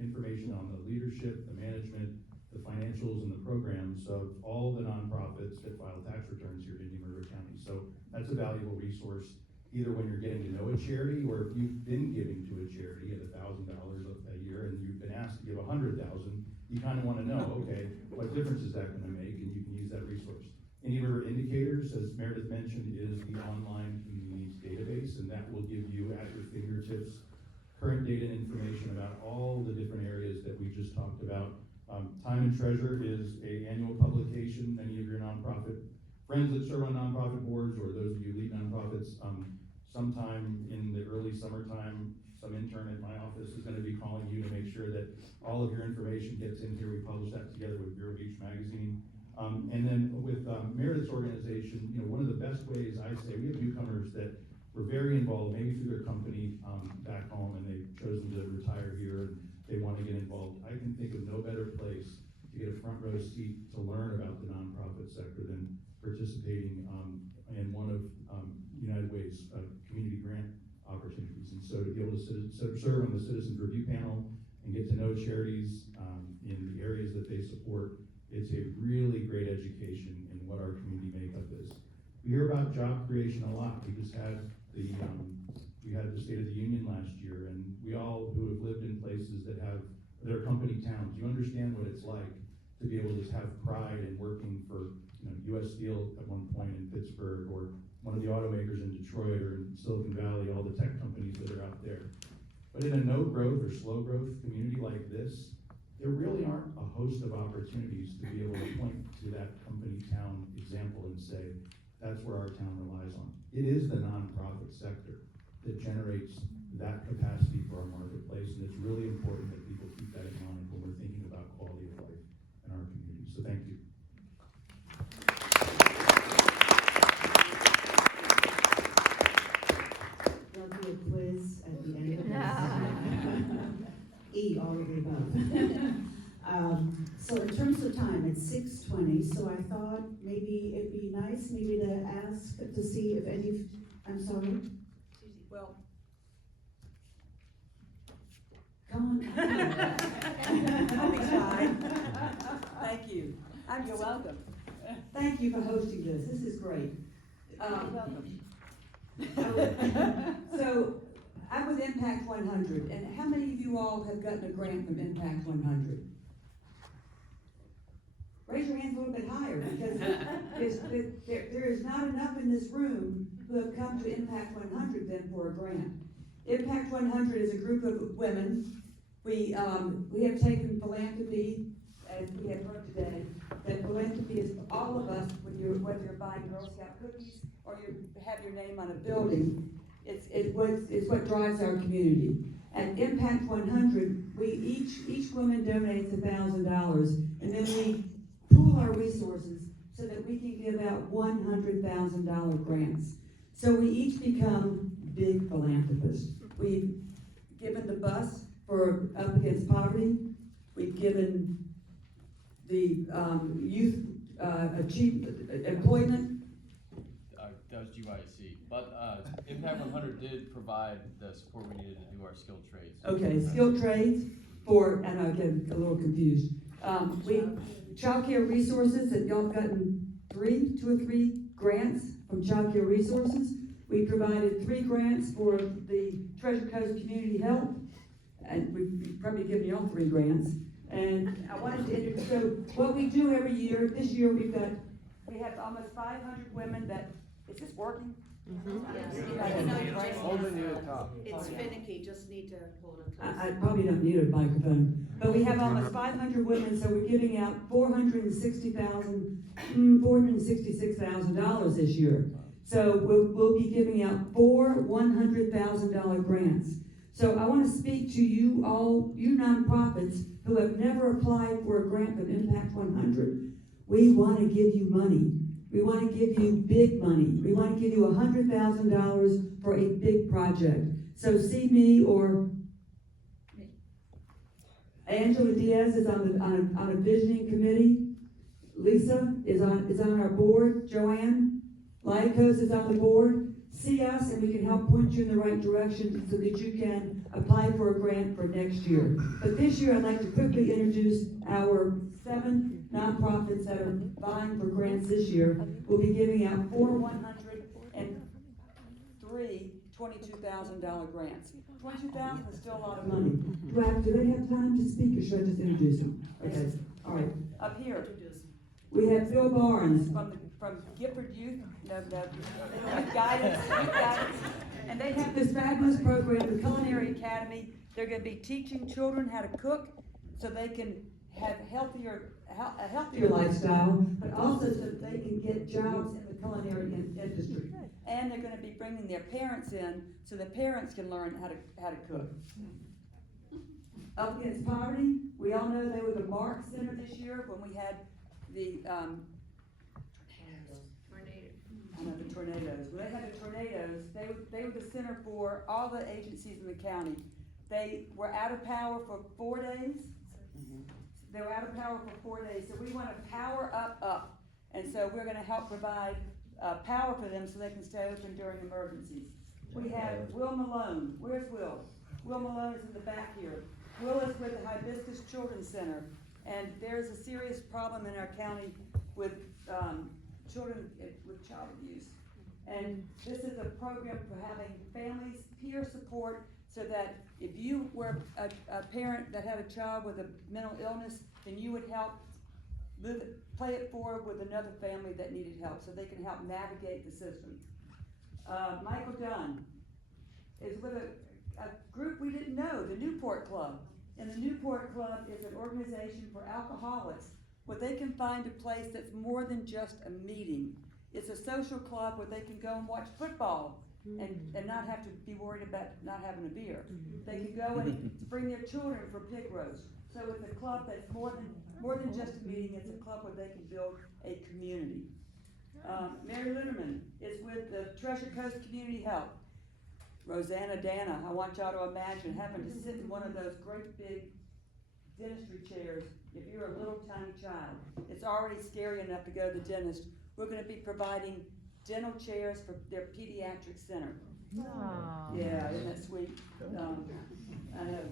information on the leadership, the management, the financials, and the programs of all the nonprofits that file tax returns here in Indian River County. So that's a valuable resource, either when you're getting to know a charity, or if you've been giving to a charity at $1,000 a year and you've been asked to give $100,000, you kind of want to know, okay, what difference is that going to make, and you can use that resource. Indian River Indicators, as Meredith mentioned, is the online community needs database, and that will give you at your fingertips current data and information about all the different areas that we just talked about. Time and Treasure is an annual publication. Many of your nonprofit friends that serve on nonprofit boards, or those of you who lead nonprofits, sometime in the early summertime, some intern at my office is going to be calling you to make sure that all of your information gets in here. We publish that together with Vero Beach Magazine. And then with Meredith's organization, one of the best ways I say, we have newcomers that were very involved, maybe through their company back home, and they've chosen to retire here and they want to get involved. I can think of no better place to get a front row seat to learn about the nonprofit sector than participating in one of United Way's community grant opportunities. And so to be able to serve on the Citizens Review Panel and get to know charities in the areas that they support, it's a really great education in what our community makeup is. We hear about job creation a lot. We just had the State of the Union last year, and we all who have lived in places that are company towns, you understand what it's like to be able to have pride in working for U.S. Steel at one point in Pittsburgh, or one of the automakers in Detroit, or in Silicon Valley, all the tech companies that are out there. But in a no growth or slow growth community like this, there really aren't a host of opportunities to be able to point to that company town example and say, that's where our town relies on. It is the nonprofit sector that generates that capacity for our marketplace, and it's really important that people keep that in mind when we're thinking about quality of life in our community. So thank you. There'll be a quiz at the end of this. E, all of the above. So in terms of time, it's 6:20, so I thought maybe it'd be nice to ask to see if any, I'm sorry? Well, Come on. Don't be shy. Thank you. You're welcome. Thank you for hosting this. This is great. You're welcome. So I'm with Impact 100, and how many of you all have gotten a grant from Impact 100? Raise your hands a little bit higher, because there is not enough in this room who have come to Impact 100 then for a grant. Impact 100 is a group of women. We have taken philanthropy, as we have heard today, that philanthropy is for all of us, whether you're buying Girl Scout cookies or you have your name on a building, it's what drives our community. At Impact 100, each woman donates $1,000, and then we pool our resources so that we can give out $100,000 grants. So we each become big philanthropists. We've given the bus for Up Against Poverty. We've given the youth employment. That was GYC, but Impact 100 did provide the support we needed to do our skilled trades. Okay, skilled trades for, and I get a little confused. Child care resources, and y'all have gotten 2 or 3 grants from Child Care Resources. We provided 3 grants for the Treasure Coast Community Health, and we've probably given y'all 3 grants. And I wanted to introduce, so what we do every year, this year we have almost 500 women that, is this working? It's finicky, just need to hold it close. I probably don't need a microphone, but we have almost 500 women, so we're giving out $466,000 this year. So we'll be giving out 4 $100,000 grants. So I want to speak to you all, you nonprofits who have never applied for a grant from Impact 100. We want to give you money. We want to give you big money. We want to give you $100,000 for a big project. So see me or Angela Diaz is on a visioning committee. Lisa is on our board. Joanne Lycos is on the board. See us and we can help point you in the right direction so that you can apply for a grant for next year. But this year I'd like to quickly introduce our 7 nonprofits that are vying for grants this year. We'll be giving out 4 $100 and 3 $22,000 grants. $22,000 is still a lot of money. Do they have time to speak or should I just introduce them? Okay, all right. Up here, we have Phil Barnes from Gifford Youth, guidance, and they have this fabulous program, the Culinary Academy. They're going to be teaching children how to cook so they can have a healthier lifestyle, but also so that they can get jobs in the culinary industry. And they're going to be bringing their parents in so the parents can learn how to cook. Up Against Poverty, we all know they were the Mark Center this year when we had the tornadoes. When they had the tornadoes, they were the center for all the agencies in the county. They were out of power for 4 days. They were out of power for 4 days, so we want to power up. And so we're going to help provide power for them so they can stay open during emergencies. We have Will Malone. Where's Will? Will Malone is in the back here. Will is with the Hibiscus Children's Center, and there's a serious problem in our county with children with child abuse. And this is a program for having families, peer support, so that if you were a parent that had a child with a mental illness, then you would help play it forward with another family that needed help, so they can help navigate the system. Michael Dunn is with a group we didn't know, the Newport Club. And the Newport Club is an organization for alcoholics where they can find a place that's more than just a meeting. It's a social club where they can go and watch football and not have to be worried about not having a beer. They can go and bring their children for pig roast. So it's a club that's more than just a meeting. It's a club where they can build a community. Mary Linderman is with the Treasure Coast Community Health. Rosanna Dana, I want y'all to imagine having to sit in one of those great big dentistry chairs if you're a little tiny child. It's already scary enough to go to the dentist. We're going to be providing dental chairs for their pediatric center. Aww. Yeah, isn't that sweet? I know.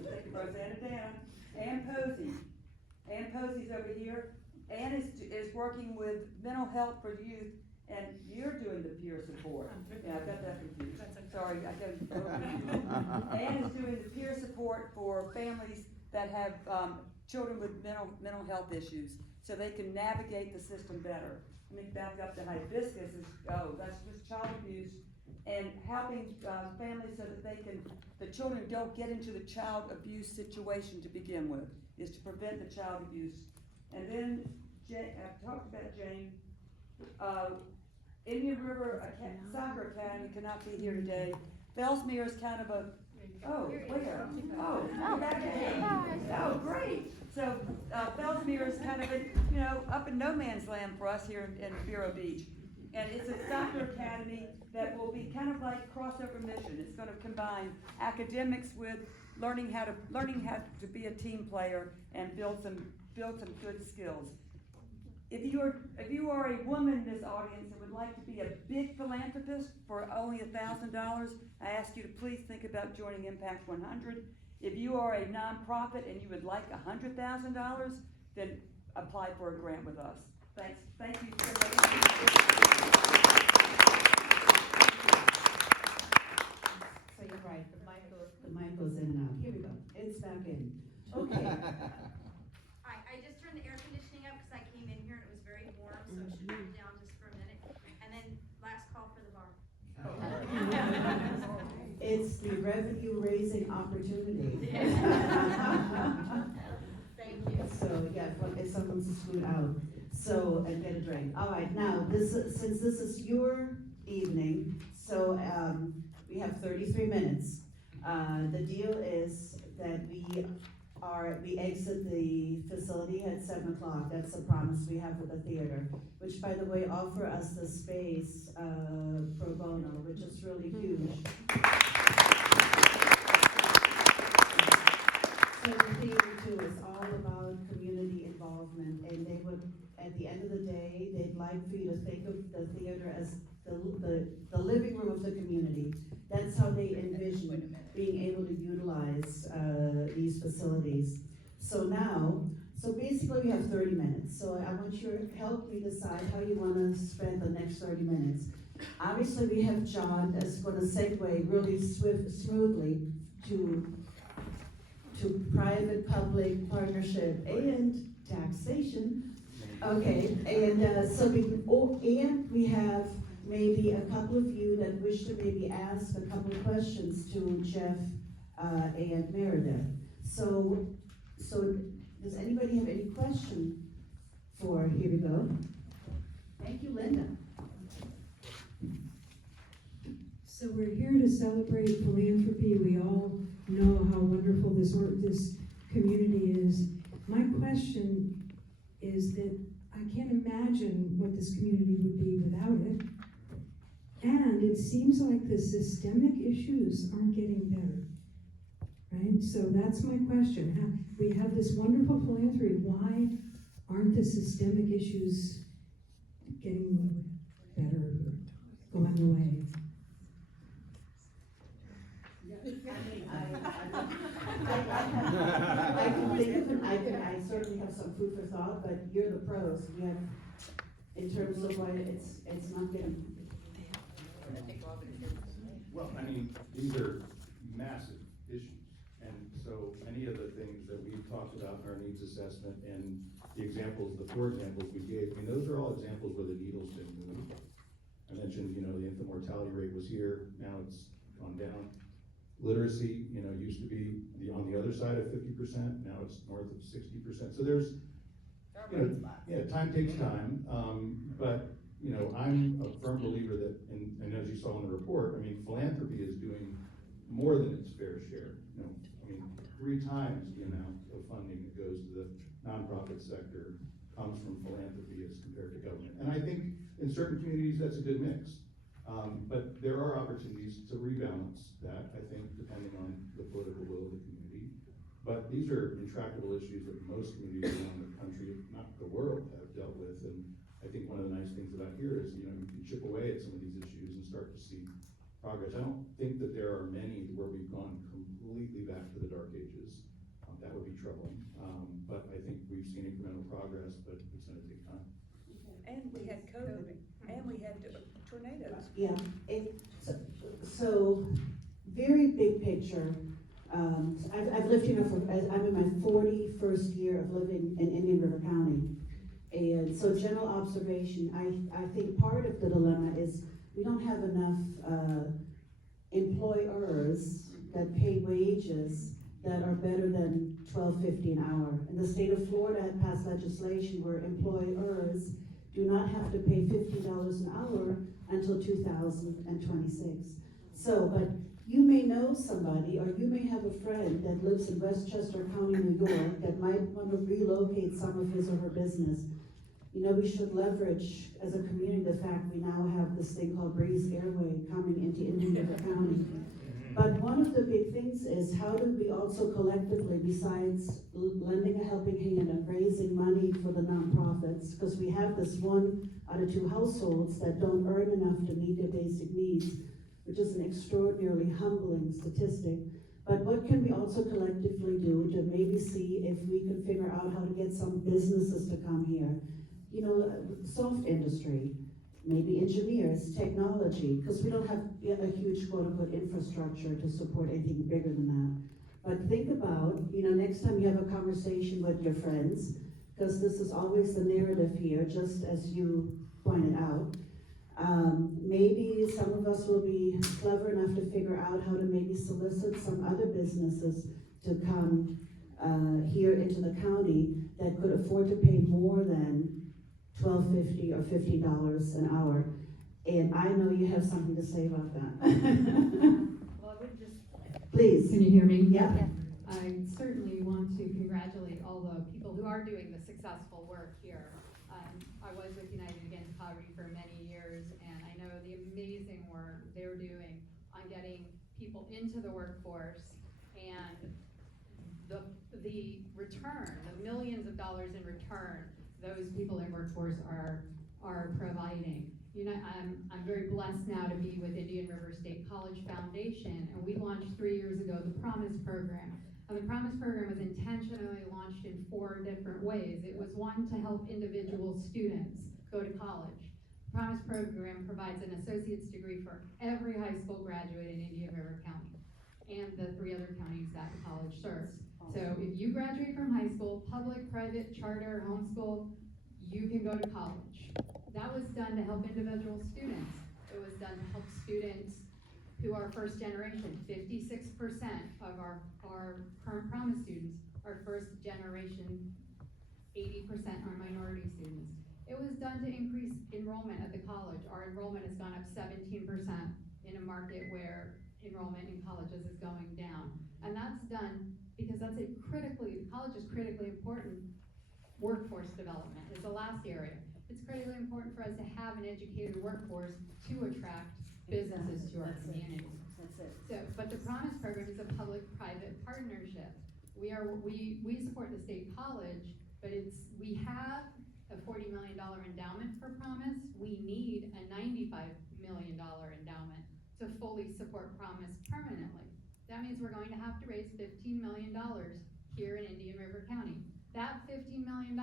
Thank you, Rosanna Dana. Ann Posey. Ann Posey's over here. Ann is working with mental health for youth, and you're doing the peer support. Yeah, I got that confused. Sorry, I got it. Ann is doing the peer support for families that have children with mental health issues, so they can navigate the system better. Let me back up to Hibiscus. That's just child abuse, and helping families so that the children don't get into the child abuse situation to begin with, is to prevent the child abuse. And then, I've talked about Jane. Indian River Soccer Academy cannot be here today. Bellsmere is kind of a, where? Oh, great. So Bellsmere is kind of up in no man's land for us here in Vero Beach. And it's a soccer academy that will be kind of like crossover mission. It's gonna combine academics with learning how to be a team player and build some good skills. If you are a woman in this audience and would like to be a big philanthropist for only $1,000, I ask you to please think about joining Impact 100. If you are a nonprofit and you would like $100,000, then apply for a grant with us. Thanks. Thank you so much. So you're right, the mic goes in and out. Here we go, it's back in. Okay. I just turned the air conditioning up because I came in here and it was very warm, so it should cool down just for a minute. And then last call for the bar. It's the revenue raising opportunity. Thank you. So, yeah, if someone's to scoot out, so, and get a drink. All right, now, since this is your evening, so, we have 33 minutes. The deal is that we exit the facility at 7 o'clock. That's a promise we have with the theater, which, by the way, offer us the space, pro bono, which is really huge. So the theater too is all about community involvement, and they would, at the end of the day, they'd like for you to think of the theater as the living room of the community. That's how they envision being able to utilize these facilities. So basically we have 30 minutes. So I want you to help me decide how you want to spend the next 30 minutes. Obviously we have John that's going to segue really smoothly to private-public partnership and taxation. Okay, and we have maybe a couple of you that wish to maybe ask a couple of questions to Jeff and Meredith. So does anybody have any question for, here we go. Thank you, Linda. So we're here to celebrate philanthropy. We all know how wonderful this community is. My question is that I can't imagine what this community would be without it. And it seems like the systemic issues aren't getting better, right? So that's my question. We have this wonderful philanthropy. Why aren't the systemic issues getting better or going away? I can think of it, I certainly have some food for thought, but you're the pros. You have, in terms of why it's not getting. Well, I mean, these are massive issues, and so many of the things that we've talked about in our needs assessment and the four examples we gave, I mean, those are all examples where the needle's been moved. I mentioned, the infant mortality rate was here, now it's gone down. Literacy, used to be on the other side of 50%, now it's north of 60%. So there's, time takes time, but I'm a firm believer that, and as you saw in the report, I mean, philanthropy is doing more than its fair share. 3 times the amount of funding that goes to the nonprofit sector comes from philanthropy as compared to government. And I think in certain communities that's a good mix. But there are opportunities to rebalance that, I think, depending on the political will of the community. But these are intractable issues that most communities around the country, if not the world, have dealt with. And I think one of the nice things about here is, you can chip away at some of these issues and start to see progress. I don't think that there are many where we've gone completely back to the dark ages. That would be troubling. But I think we've seen incremental progress, but it's going to take time. And we had COVID, and we had tornadoes. Yeah, so very big picture. I've lived here I'm in my 41st year of living in Indian River County. And so general observation, I think part of the dilemma is we don't have enough employers that pay wages that are better than $12.50 an hour. And the state of Florida had passed legislation where employers do not have to pay $50 an hour until 2026. So, but you may know somebody, or you may have a friend that lives in Westchester County, New York, that might want to relocate some of his or her business. you know, we should leverage as a community the fact we now have this thing called Breeze Airway coming into Indian River County. But one of the big things is how do we also collectively, besides lending a helping hand and raising money for the nonprofits, because we have this 1 out of 2 households that don't earn enough to meet their basic needs, which is an extraordinarily humbling statistic. But what can we also collectively do to maybe see if we can figure out how to get some businesses to come here? You know, soft industry, maybe engineers, technology, because we don't have a huge quote-unquote infrastructure to support anything bigger than that. But think about, you know, next time you have a conversation with your friends, because this is always the narrative here, just as you pointed out. Maybe some of us will be clever enough to figure out how to maybe solicit some other businesses to come here into the county that could afford to pay more than $12.50 or $15 an hour. And I know you have something to say about that. Well, I would just. Please. Can you hear me? Yeah. I certainly want to congratulate all the people who are doing the successful work here. I was with United Against Poverty for many years, and I know the amazing work they're doing on getting people into the workforce and the return, the millions of dollars in return those people in workforce are providing. You know, I'm very blessed now to be with Indian River State College Foundation, and we launched 3 years ago the Promise Program. And the Promise Program was intentionally launched in 4 different ways. It was one to help individual students go to college. The Promise Program provides an associate's degree for every high school graduate in Indian River County and the 3 other counties that the college serves. So if you graduate from high school, public, private, charter, homeschool, you can go to college. That was done to help individual students. It was done to help students who are first generation. 56% of our current Promise students are first generation, 80% are minority students. It was done to increase enrollment at the college. Our enrollment has gone up 17% in a market where enrollment in colleges is going down. And that's done because that's college is critically important. Workforce development is the last area. It's critically important for us to have an educated workforce to attract businesses to our community. But the Promise Program is a public-private partnership. We support the state college, but we have a $40 million endowment for Promise. We need a $95 million endowment to fully support Promise permanently. That means we're going to have to raise $15 million here in Indian River County. That $15 million,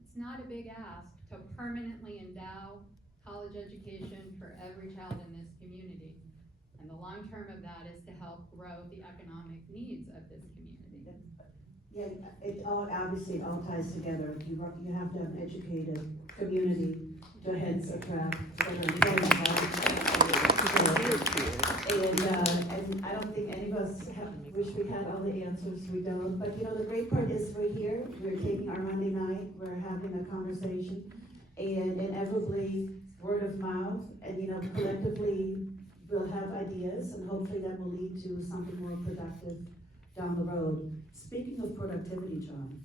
it's not a big ask to permanently endow college education for every child in this community. And the long term of that is to help grow the economic needs of this community. Yeah, it all ties together. You have to have an educated community to hence attract. And I don't think any of us wish we had all the answers. We don't. But you know, the great part is we're here. We're taking our Monday night. We're having a conversation, and inevitably word of mouth, and you know, collectively we'll have ideas, and hopefully that will lead to something more productive down the road. Speaking of productivity, John.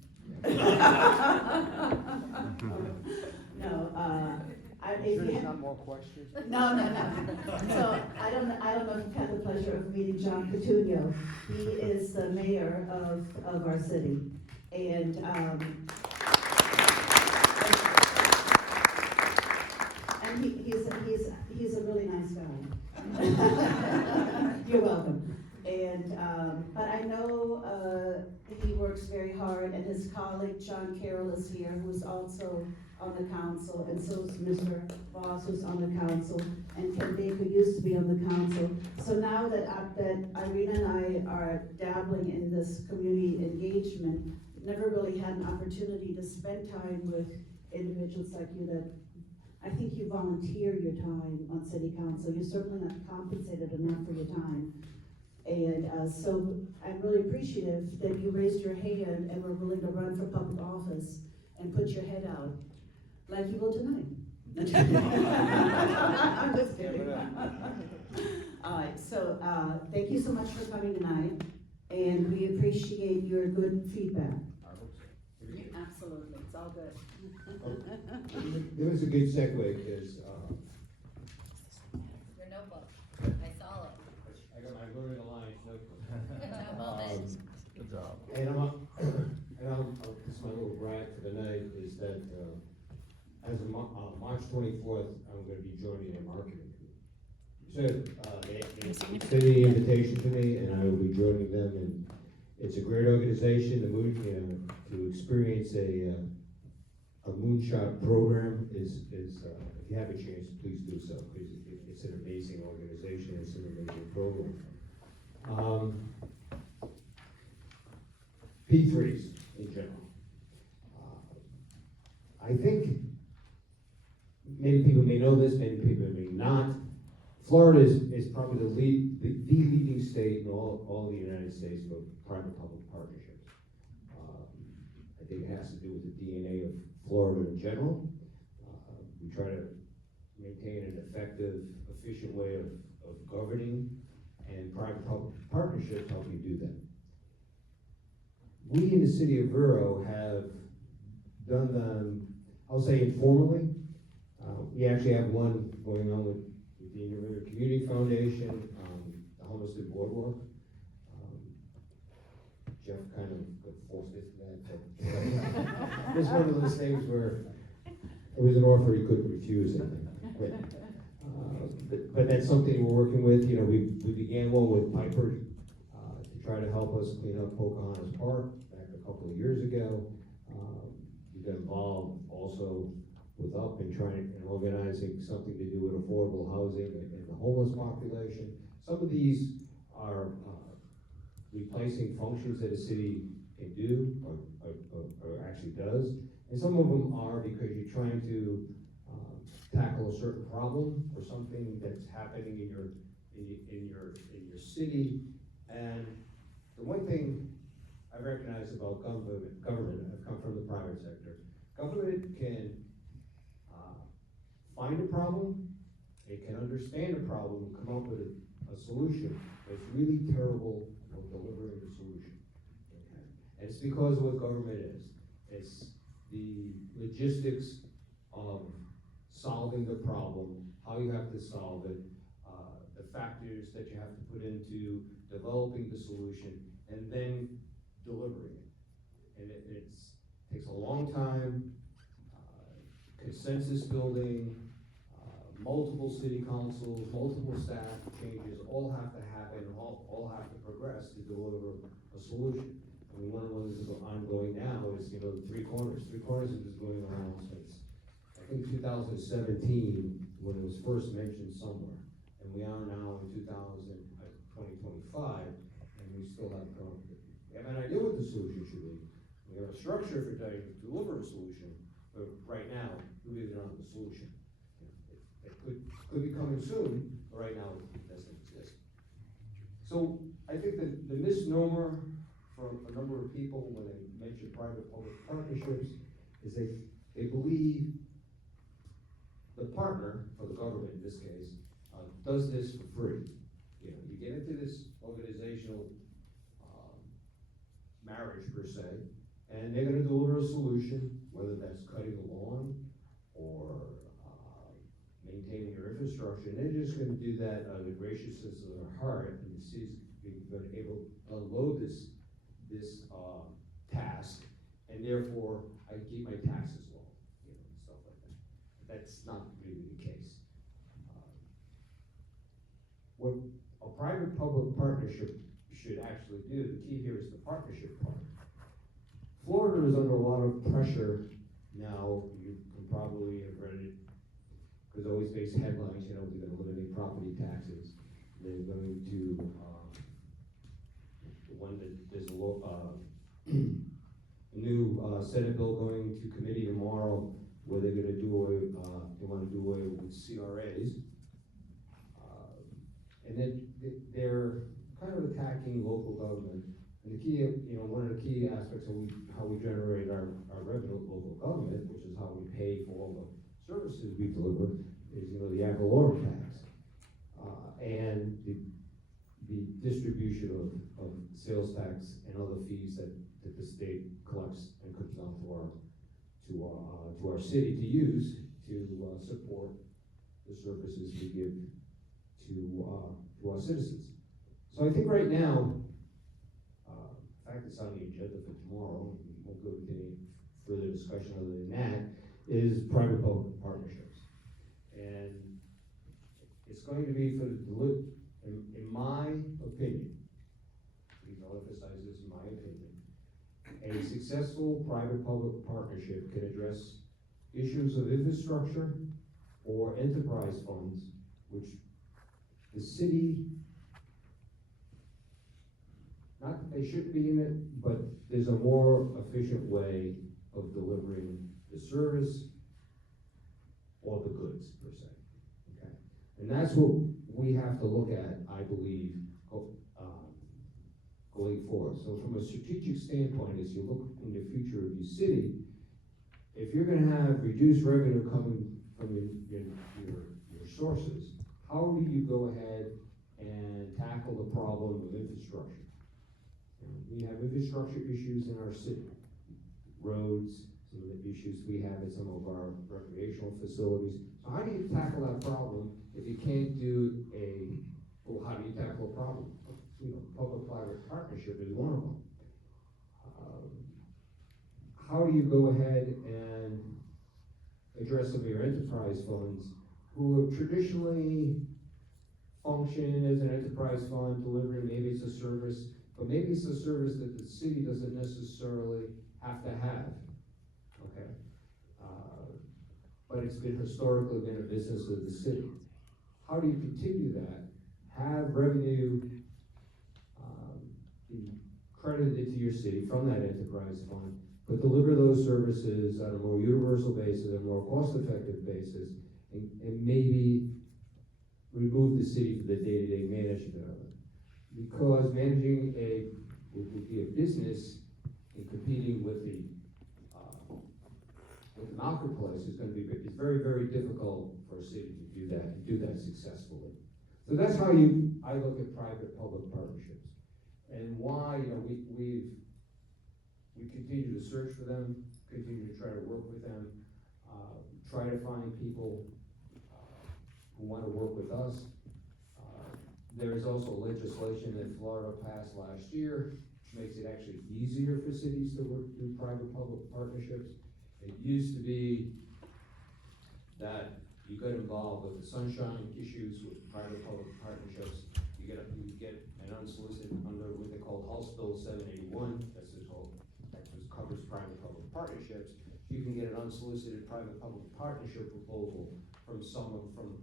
Sure there's not more questions? No. So I don't know if you've had the pleasure of meeting John Coutinho. He is the mayor of our city, and he's a really nice guy. You're welcome. And but I know he works very hard, and his colleague John Carroll is here, who is also on the council, and so is Mr. Voss, who's on the council, and Ken Baker used to be on the council. So now that Irina and I are dabbling in this community engagement, never really had an opportunity to spend time with individuals like you that I think you volunteer your time on city council. You're certainly not compensated enough for your time. And so I'm really appreciative that you raised your hand and were willing to run for public office and put your head out, like you will tonight. I'm just kidding. All right, so thank you so much for coming tonight, and we appreciate your good feedback. I hope so. Absolutely, it's all good. It was a good segue, because, Your notebook, I saw it. I got my Learning Alliance notebook. No moment. Good job. And this is my little brag for the night, is that, as of March 24th, I'm gonna be joining their marketing committee. So, they extended the invitation to me, and I will be joining them, and it's a great organization. The moon, to experience a moonshot program is, if you have a chance, please do so, because it's an amazing organization, it's an amazing program. P3s in general. I think many people may know this, many people may not. Florida is probably the leading state in all the United States for private-public partnerships. I think it has to do with the DNA of Florida in general. We try to maintain an effective, efficient way of governing, and private-public partnerships help you do that. We in the city of Vero have done them, I'll say informally. We actually have one going on with the Indian River Community Foundation, the Homestead Boardwalk. Jeff kind of got forced into that, but it's one of those things where it was an offer he couldn't refuse, I think. But that's something we're working with. You know, we began one with Piper to try to help us clean up Pocahontas Park back a couple of years ago. We got involved also with UP and trying and organizing something to do with affordable housing and the homeless population. Some of these are replacing functions that a city can do or actually does, and some of them are because you're trying to tackle a certain problem or something that's happening in your city. And the one thing I recognize about government, I've come from the private sector. Government can find a problem, it can understand a problem, and come up with a solution, but it's really terrible at delivering the solution. Okay? And it's because of what government is. It's the logistics of solving the problem, how you have to solve it, the factors that you have to put into developing the solution, and then delivering it. And it takes a long time, consensus building, multiple city councils, multiple staff changes, all have to happen, all have to progress to deliver a solution. I mean, one of the ones that's ongoing now is, the Three Corners. Three Corners has been going around since, I think, 2017, when it was first mentioned somewhere. And we are now in 2025, and we still haven't come up with it. We have an idea what the solution should be. We have a structure for trying to deliver a solution, but right now, we really don't have the solution. It could be coming soon, but right now it doesn't exist. So I think that the misnomer for a number of people when they mention private-public partnerships is they believe the partner, or the government in this case, does this for free. You get into this organizational marriage per se, and they're gonna deliver a solution, whether that's cutting the lawn or maintaining your infrastructure, and they're just gonna do that out of the graciousness of their heart, and the city's been able to unload this task, and therefore I can keep my taxes low, and stuff like that. But that's not really the case. What a private-public partnership should actually do, the key here is the partnership part. Florida is under a lot of pressure now. You can probably have read it, because it always makes headlines, they're gonna eliminate property taxes. They're going to, the one that there's a new Senate bill going to committee tomorrow, where they're gonna do away, they wanna do away with CRAs. And then they're kind of attacking local government. And the key, one of the key aspects of how we generate our revenue of local government, which is how we pay for all the services we deliver, is the ad valorem tax. And the the distribution of sales tax and other fees that the state collects and comes down to our city to use to support the services we give to our citizens. So I think right now, in fact, it's on the agenda for tomorrow, and we won't go into any further discussion other than that, is private-public partnerships. And it's going to be for the, in my opinion, please I'll emphasize this, in my opinion, a successful private-public partnership can address issues of infrastructure or enterprise funds, which the city, not that they shouldn't be in it, but there's a more efficient way of delivering the service or the goods, per se, okay? And that's what we have to look at, I believe, going forward. So from a strategic standpoint, as you look in the future of your city, if you're gonna have reduced revenue coming from your sources, how do you go ahead and tackle the problem of infrastructure? We have infrastructure issues in our city, roads, some of the issues we have at some of our recreational facilities. So how do you tackle that problem if you can't do well, how do you tackle a problem? Public-private partnership is one of them. How do you go ahead and address some of your enterprise funds who have traditionally functioned as an enterprise fund, delivering, maybe it's a service, but maybe it's a service that the city doesn't necessarily have to have, okay? But it's been historically been a business of the city. How do you continue that? Have revenue be credited to your city from that enterprise fund, but deliver those services on a more universal basis, a more cost-effective basis, and maybe remove the city from the day-to-day management of it. Because managing would be a business and competing with the marketplace is going to be it's very, very difficult for a city to do that and do that successfully. So that's how I look at private-public partnerships, and why we continue to search for them, continue to try to work with them, try to find people who want to work with us. There is also legislation that Florida passed last year, which makes it actually easier for cities to work through private-public partnerships. It used to be that you got involved with the sunshine issues with private-public partnerships. You get an unsolicited under what they call House Bill 781. That just covers private-public partnerships. You can get an unsolicited private-public partnership proposal from someone from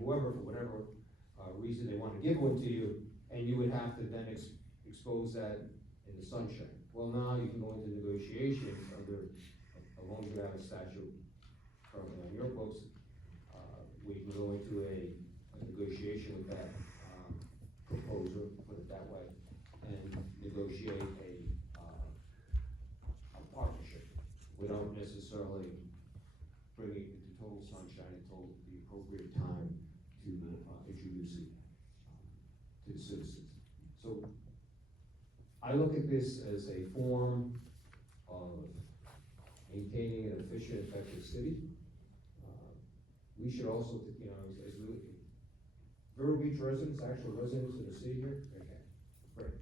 whoever, for whatever reason they want to give one to you, and you would have to then expose that in the sunshine. Well, now you can go into negotiations under, as long as you have a statute currently on your books, we can go into a negotiation with that proposer, put it that way, and negotiate a partnership without necessarily bringing it into total sunshine until the appropriate time to introduce it to the citizens. So I look at this as a form of maintaining an efficient, effective city. We should also, as we look at Vero Beach residents, actual residents of the city here, okay, great.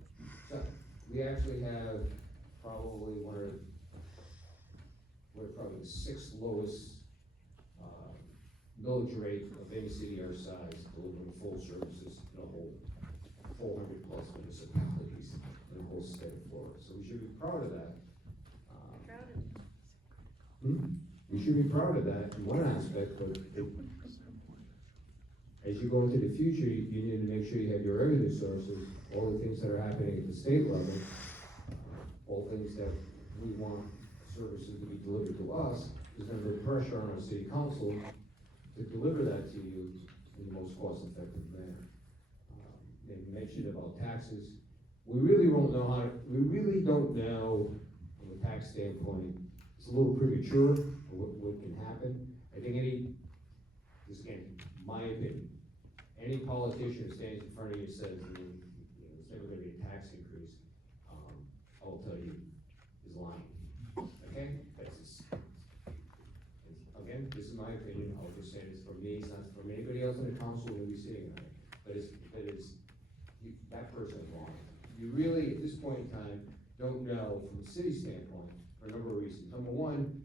So we actually have probably we're probably the 6th lowest millage rate of any city our size, delivering full services in a whole 400 plus municipalities in the whole state of Florida. So we should be proud of that. We should be proud of that in one aspect, but as you go into the future, you need to make sure you have your revenue sources, all the things that are happening at the state level, all things that we want services to be delivered to us. There's going to be pressure on our city council to deliver that to you in the most cost-effective manner. They mentioned about taxes. We really don't know from a tax standpoint. It's a little premature for what can happen. I think this again, my opinion, any politician who stands in front of you and says, there's never gonna be a tax increase, I will tell you, is lying. Okay, that's just, again, this is my opinion, I'll just say this from me, it's not from anybody else in the council who will be sitting on it, but that person is wrong. You really, at this point in time, don't know from the city standpoint, for a number of reasons. Number one,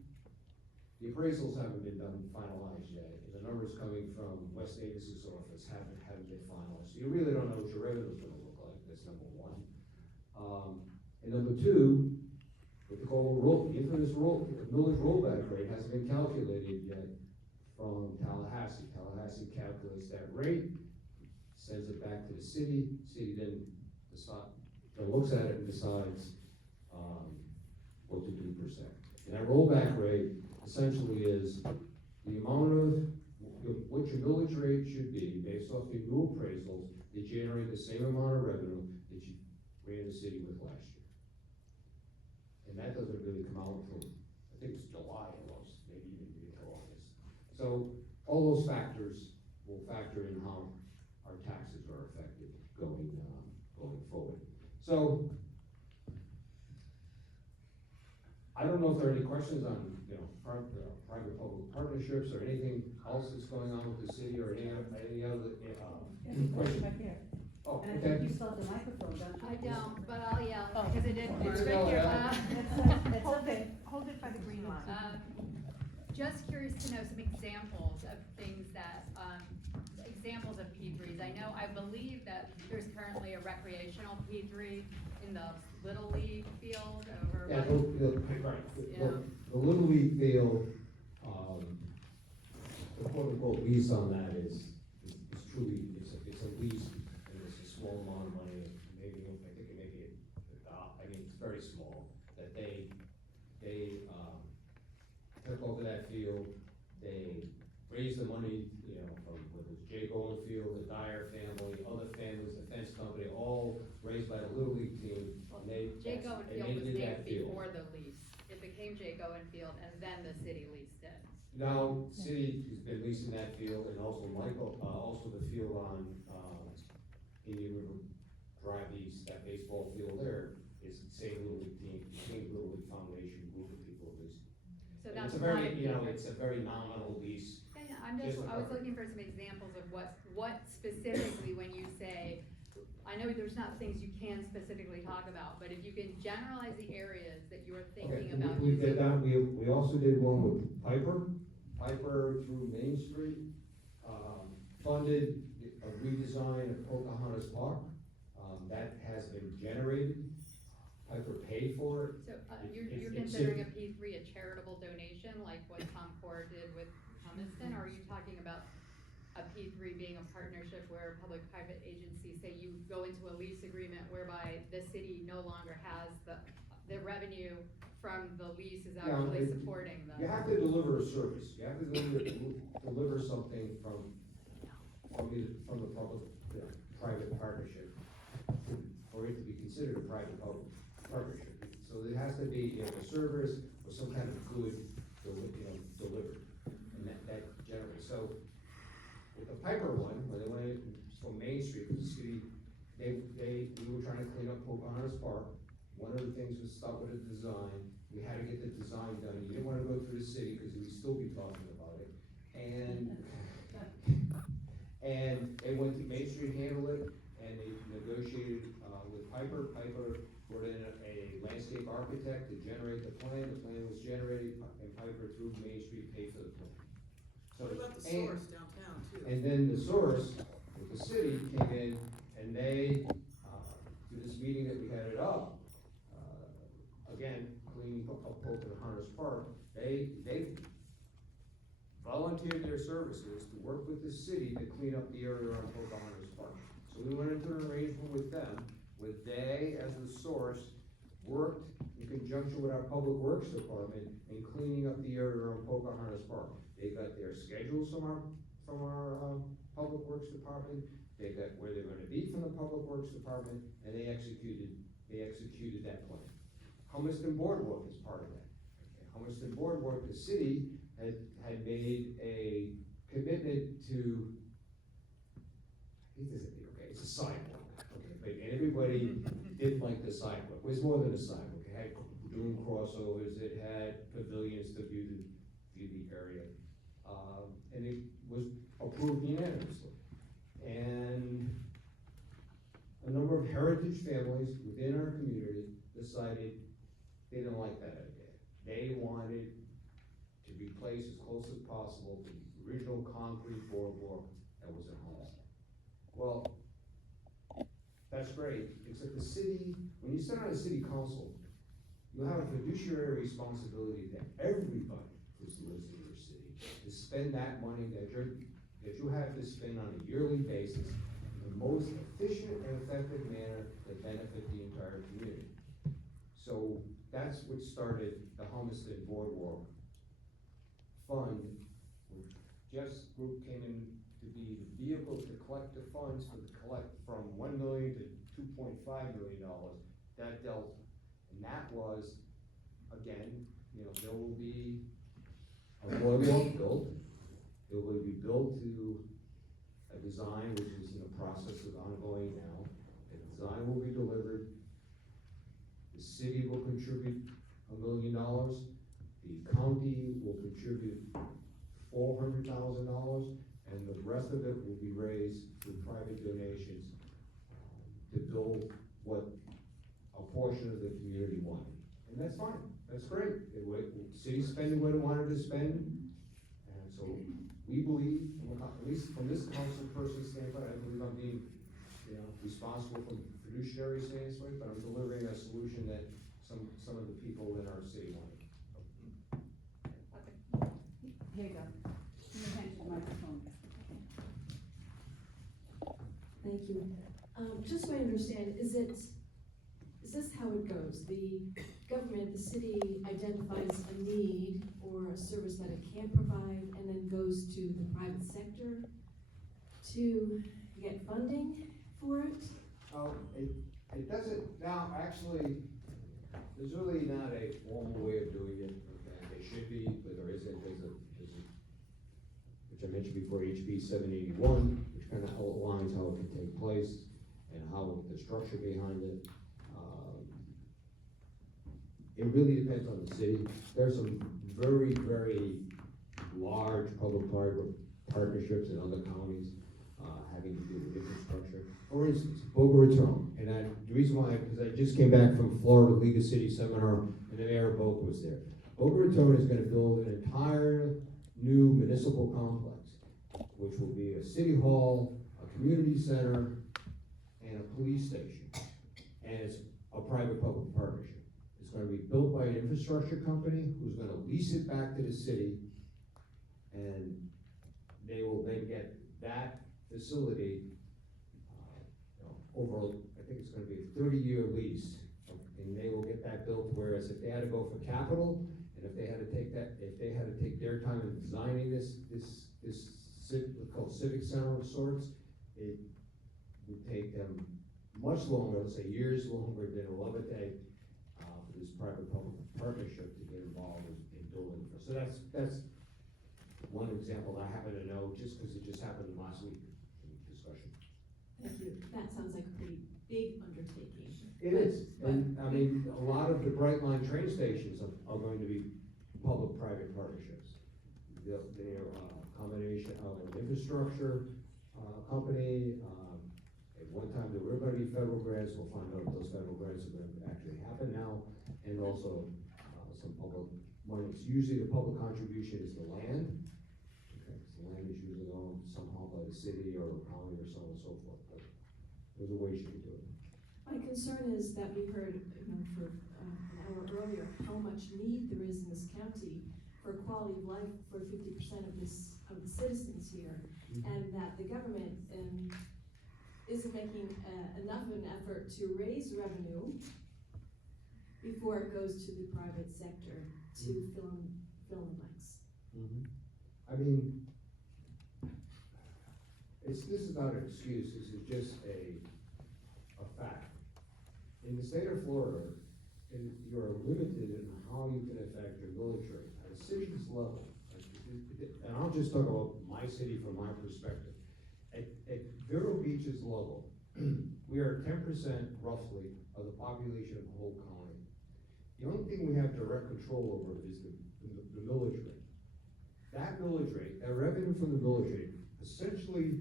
the appraisals haven't been done, finalized yet, and the numbers coming from Wes Davis's office haven't been finalized. So you really don't know what your revenue's gonna look like, that's number one. And number two, what they call the infamous millage rollback rate hasn't been calculated yet from Tallahassee. Tallahassee calculates that rate, sends it back to the city then looks at it and decides, what to do %. And that rollback rate essentially is the amount of, what your millage rate should be based off the new appraisals that generate the same amount of revenue that you ran the city with last year. And that doesn't really come out until, I think it's July almost, maybe even until August. So all those factors will factor in how our taxes are affected going forward. So, I don't know if there are any questions on, private-public partnerships or anything else that's going on with the city or any other, questions? Oh, And I okay. think you still have the microphone, don't you? I don't, but I'll yell, Oh. because it didn't work. It's right here. Hold it by the green line. Just curious to know some examples of things that, examples of P3s. I believe that there's currently a recreational P3 in the Little League field over. Yeah, Yeah. the Little League field, the quote-unquote lease on that is truly, it's a lease, and it's a small amount of money, maybe, I think maybe, it's very small, that they took over that field, they raised the money, from whether it's Jay Golden Field, the Dyer family, other families, the fence company, all raised by the Little League team, and they. Jay Goen and Field they was did named that field. before the lease. It became Jay Goen Field and then the city leased it. Now, city has been leasing that field, and also also the field on, Indian River Drive East, that baseball field there, is the same Little League team, same Little League Foundation group of people leasing. So And that's it's a very, not a it's a very nominal lease. Yeah, I was looking for some examples of what specifically when you say, I know there's not things you can specifically talk about, but if you can generalize the areas that you are thinking Okay, about we using. did that, we also did one with Piper through Main Street, funded a redesign of Pocahontas Park, that has been generated, Piper paid for it. So, you're It's considering a P3 a charitable donation, like what Tom Core did with Humiston, or are you talking about a P3 being a partnership where public-private agencies say you go into a lease agreement whereby the city no longer has the revenue from the lease is actually supporting the. You have to deliver a service, you have to deliver something from the public, private partnership, for it to be considered a private-public partnership. So there has to be, a service or some kind of good, delivered, and that generates, so with the Piper one, when they went from Main Street, the city, we were trying to clean up Pocahontas Park. One of the things was start with a design, we had to get the design done, you didn't wanna go through the city, cause we'd still be talking about it, and they went to Main Street, handled it, and they negotiated, with Piper brought in a landscape architect to generate the plan was generated, and Piper through Main Street paid for the plan. So, What about the source downtown too? and then the source, with the city, came in, and they, through this meeting that we had it up, again, cleaning up Pocahontas Park, they volunteered their services to work with the city to clean up the area around Pocahontas Park. So we went into an arrangement with them, with they, as the source, worked in conjunction with our Public Works Department in cleaning up the area around Pocahontas Park. They got their schedules from our Public Works Department, they got where they're gonna be from the Public Works Department, and they executed that plan. Humiston Boardwalk is part of that. Humiston Boardwalk, the city had made a commitment to okay, it's a sidewalk, okay, but everybody didn't like the sidewalk, it was more than a sidewalk, it had doing crossovers, it had pavilions to view the area, and it was approved unanimously. And a number of heritage families within our community decided they didn't like that idea. They wanted to be placed as close as possible to the original concrete boardwalk that was at home. Well, that's great, except the city, when you sit on a city council, you have a fiduciary responsibility to everybody who lives in your city, to spend that money that you have to spend on a yearly basis in the most efficient and effective manner to benefit the entire community. So that's what started the Humeston Boardwalk Fund, which Jeff's group came in to be the vehicle to collect the funds from $1 million to $2.5 million, that delta. And that was, again, there will be a boardwalk built. It will be built to a design which is in the process of ongoing now. The design will be delivered. The city will contribute $1 million. The county will contribute $400,000, and the rest of it will be raised through private donations to build what a portion of the community wanted. And that's fine, that's great. The city spending what it wanted to spend, and so we believe, at least from this council person's standpoint, I believe I'm being, responsible from fiduciary standpoint, but I'm delivering a solution that some of the people in our city wanted. Here you go. Thank you. Just so I understand, is this how it goes? The government, the city identifies a need or a service that it can't provide and then goes to the private sector to get funding for it? It doesn't, now, actually, there's really not a formal way of doing it, okay? There should be, but there isn't. There's a, which I mentioned before, HB 781, which kind of outlines how it can take place and how the structure behind it. It really depends on the city. There's some very, very large public-private partnerships in other counties having to do with infrastructure. For instance, Boca Raton, and the reason why, because I just came back from Florida League of Cities seminar, and the mayor of Boca was there. Boca Raton is going to build an entire new municipal complex, which will be a city hall, a community center, and a police station. And it's a private-public partnership. It's going to be built by an infrastructure company who's going to lease it back to the city, and they will then get that facility over, I think it's going to be a 30-year lease, and they will get that built. Whereas if they had to go for capital, and if they had to take their time in designing this called civic center of sorts, it would take them much longer, let's say years longer than a Levitate, for this private-public partnership to get involved in building. So that's one example that I happen to know just because it just happened last week in discussion. Thank you. That sounds like a pretty big undertaking. It is, and I mean, a lot of the Bright Line train stations are going to be public-private partnerships. They're a combination of an infrastructure company. At one time, there were going to be federal grants. We'll find out if those federal grants are going to actually happen now, and also some public money. Usually, the public contribution is the land. Okay, so the land is usually owned somehow by the city or the county or so on and so forth. But there's a way you can do it. My concern is that we heard, for an hour earlier, how much need there is in this county for quality of life for 50% of the citizens here, and that the government isn't making enough of an effort to raise revenue before it goes to the private sector to fill in the blanks. I mean, this is not an excuse. This is just a fact. In the state of Florida, you are limited in how you can affect your military at a city's level. And I'll just talk about my city from my perspective. At Vero Beach's logo, we are 10% roughly of the population of the whole colony. The only thing we have direct control over is the millage rate. That millage rate, that revenue from the millage rate, essentially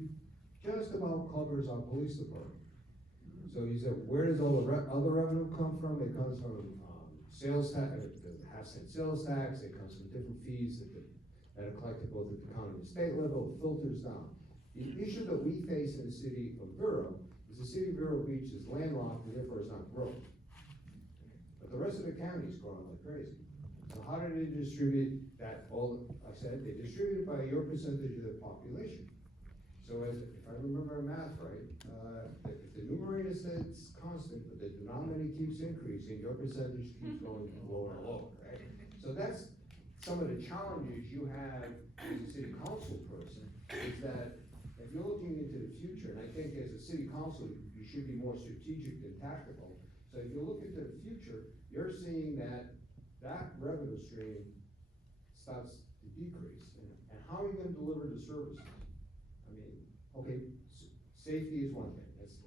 just about covers our police department. So you said, where does all the other revenue come from? It comes from sales tax, the half-cent sales tax, it comes from different fees that are collected both at the county and state level, it filters down. The issue that we face in the city of Vero is the city of Vero Beach is landlocked and therefore is not growing. But the rest of the county is growing like crazy. So how do they distribute that? All I said, they distribute it by your percentage of the population. So if I remember our math right, if the numerator stays constant, but the denominator keeps increasing, your percentage keeps going lower and lower, right? So that's some of the challenges you have as a city council person, is that if you're looking into the future, and I think as a city council, you should be more strategic than tactical. So if you look into the future, you're seeing that revenue stream starts to decrease. And how are you gonna deliver the services? I mean, okay, safety is one thing. That's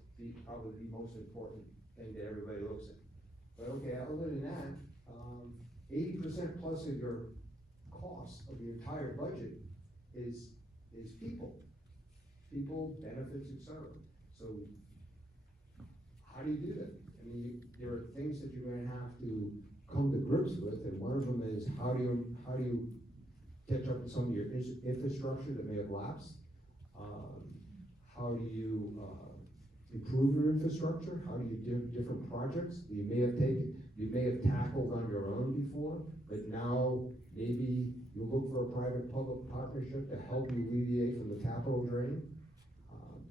probably the most important thing that everybody looks at. But okay, other than that, 80% plus of your cost of the entire budget is people. People, benefits, etc. So how do you do that? I mean, there are things that you're gonna have to come to grips with, and one of them is how do you catch up with some of your infrastructure that may have lapsed? How do you improve your infrastructure? How do you do different projects that you may have tackled on your own before, but now maybe you look for a private-public partnership to help you alleviate from the capital drain?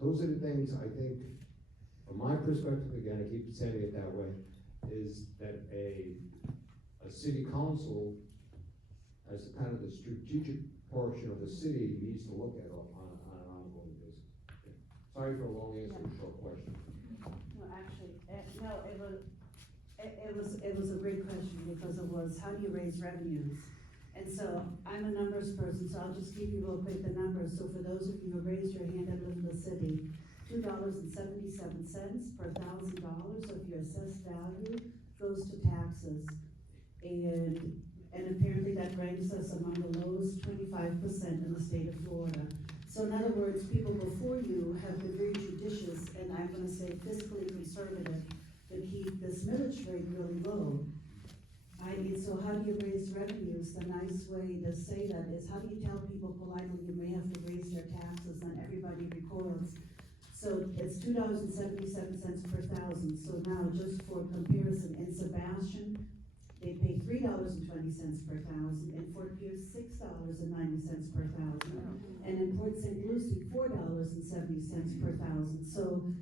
Those are the things I think, from my perspective, again, I keep saying it that way, is that a city council, as kind of the strategic portion of the city, needs to look at on an ongoing basis. Sorry for a long answer to a short question. No, actually, no, it was a great question, because it was, how do you raise revenues? And so, I'm a numbers person, so I'll just give you real quick the numbers. So for those of you who raised your hand that live in the city, $2.77 per $1,000 of your assessed value goes to taxes. And apparently that ranks us among the lowest 25% in the state of Florida. So in other words, people before you have been very judicious, and I'm gonna say fiscally conservative, to keep this millage rate really low. So how do you raise revenues? The nice way to say that is, how do you tell people politely you may have to raise their taxes, and everybody records? So it's $2.77 per thousand. So now, just for comparison, in Sebastian, they pay $3.20 per thousand. In Fort Pierce, $6.90 per thousand. And in Port St. Lucie, $4.70 per thousand. So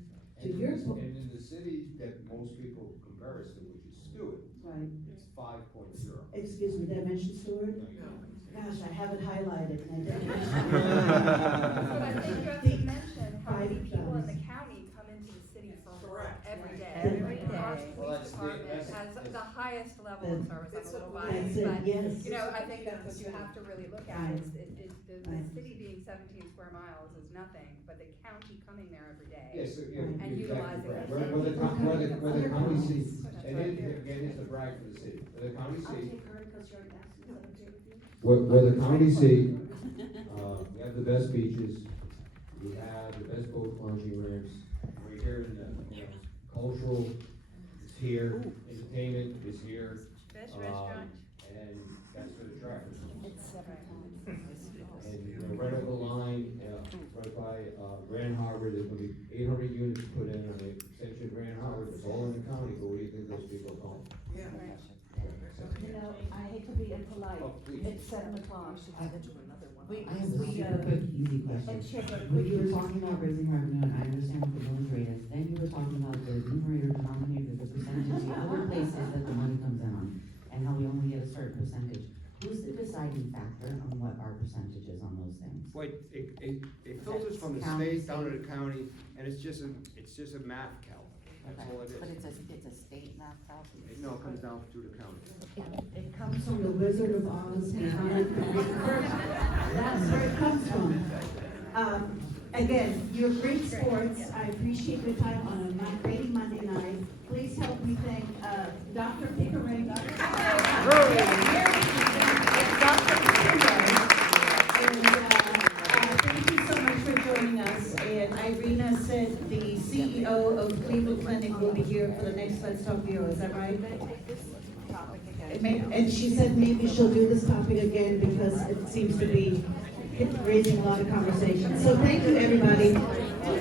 to your point. And in the city that most people compare us to, which is Stewart, right, it's 5.0. Excuse me, did I mention Stewart? No. Gosh, I have it highlighted, and I didn't But I think you have to mention how many people in the county come into the city for work every day. Every day. Our Well, police that's department has the highest level of service. I'm a little That's biased, it, but, yes. you know, I think that's what you have to really look at, is the city being 17 square miles is nothing, but the county coming there every day. Yes, yeah, And you're utilizing exactly it. correct. Where the county seat, and again, it's a brag for the city, where the county I'll seat, take her because you're asking, is that okay with you? where the county seat, we have the best beaches, we have the best boat launching ramps, we're here in the, cultural is here, entertainment is here. Best restaurant. And that's for the traffic. It's 7 times. And right up the line, right by, Grand Harbor, there's gonna be 800 units put in on the extension of Grand Harbor, it's all in the county, but what do you think those people are calling? You know, I hate to be impolite. Oh, please. It's 7 o'clock. I have a super quick, easy and question. Chip, When you were talking about raising revenue, and I understand what the millage rate is, then you were talking about the numerator, denominator, the percentage, the other places that the money comes in on, and how we only get a certain percentage. Who's the deciding factor on what our percentage is on those things? Well, it filters from the County, state down to the county, and it's just a math calc, that's all it is. But it's a state math calc? No, it comes down to the county. It comes from the Wizard of Oz behind. That's where it comes from. Again, you're great sports. I appreciate your time on a rainy Monday night. Please help me thank, Dr. Pickering. Dr. Pickering. And, thank you so much for joining us. And Irina said the CEO of Cleveland Clinic will be here for the next Let's Talk Bureau. Is that right? And she said maybe she'll do this topic again because it seems to be raising a lot of conversation. So thank you, everybody.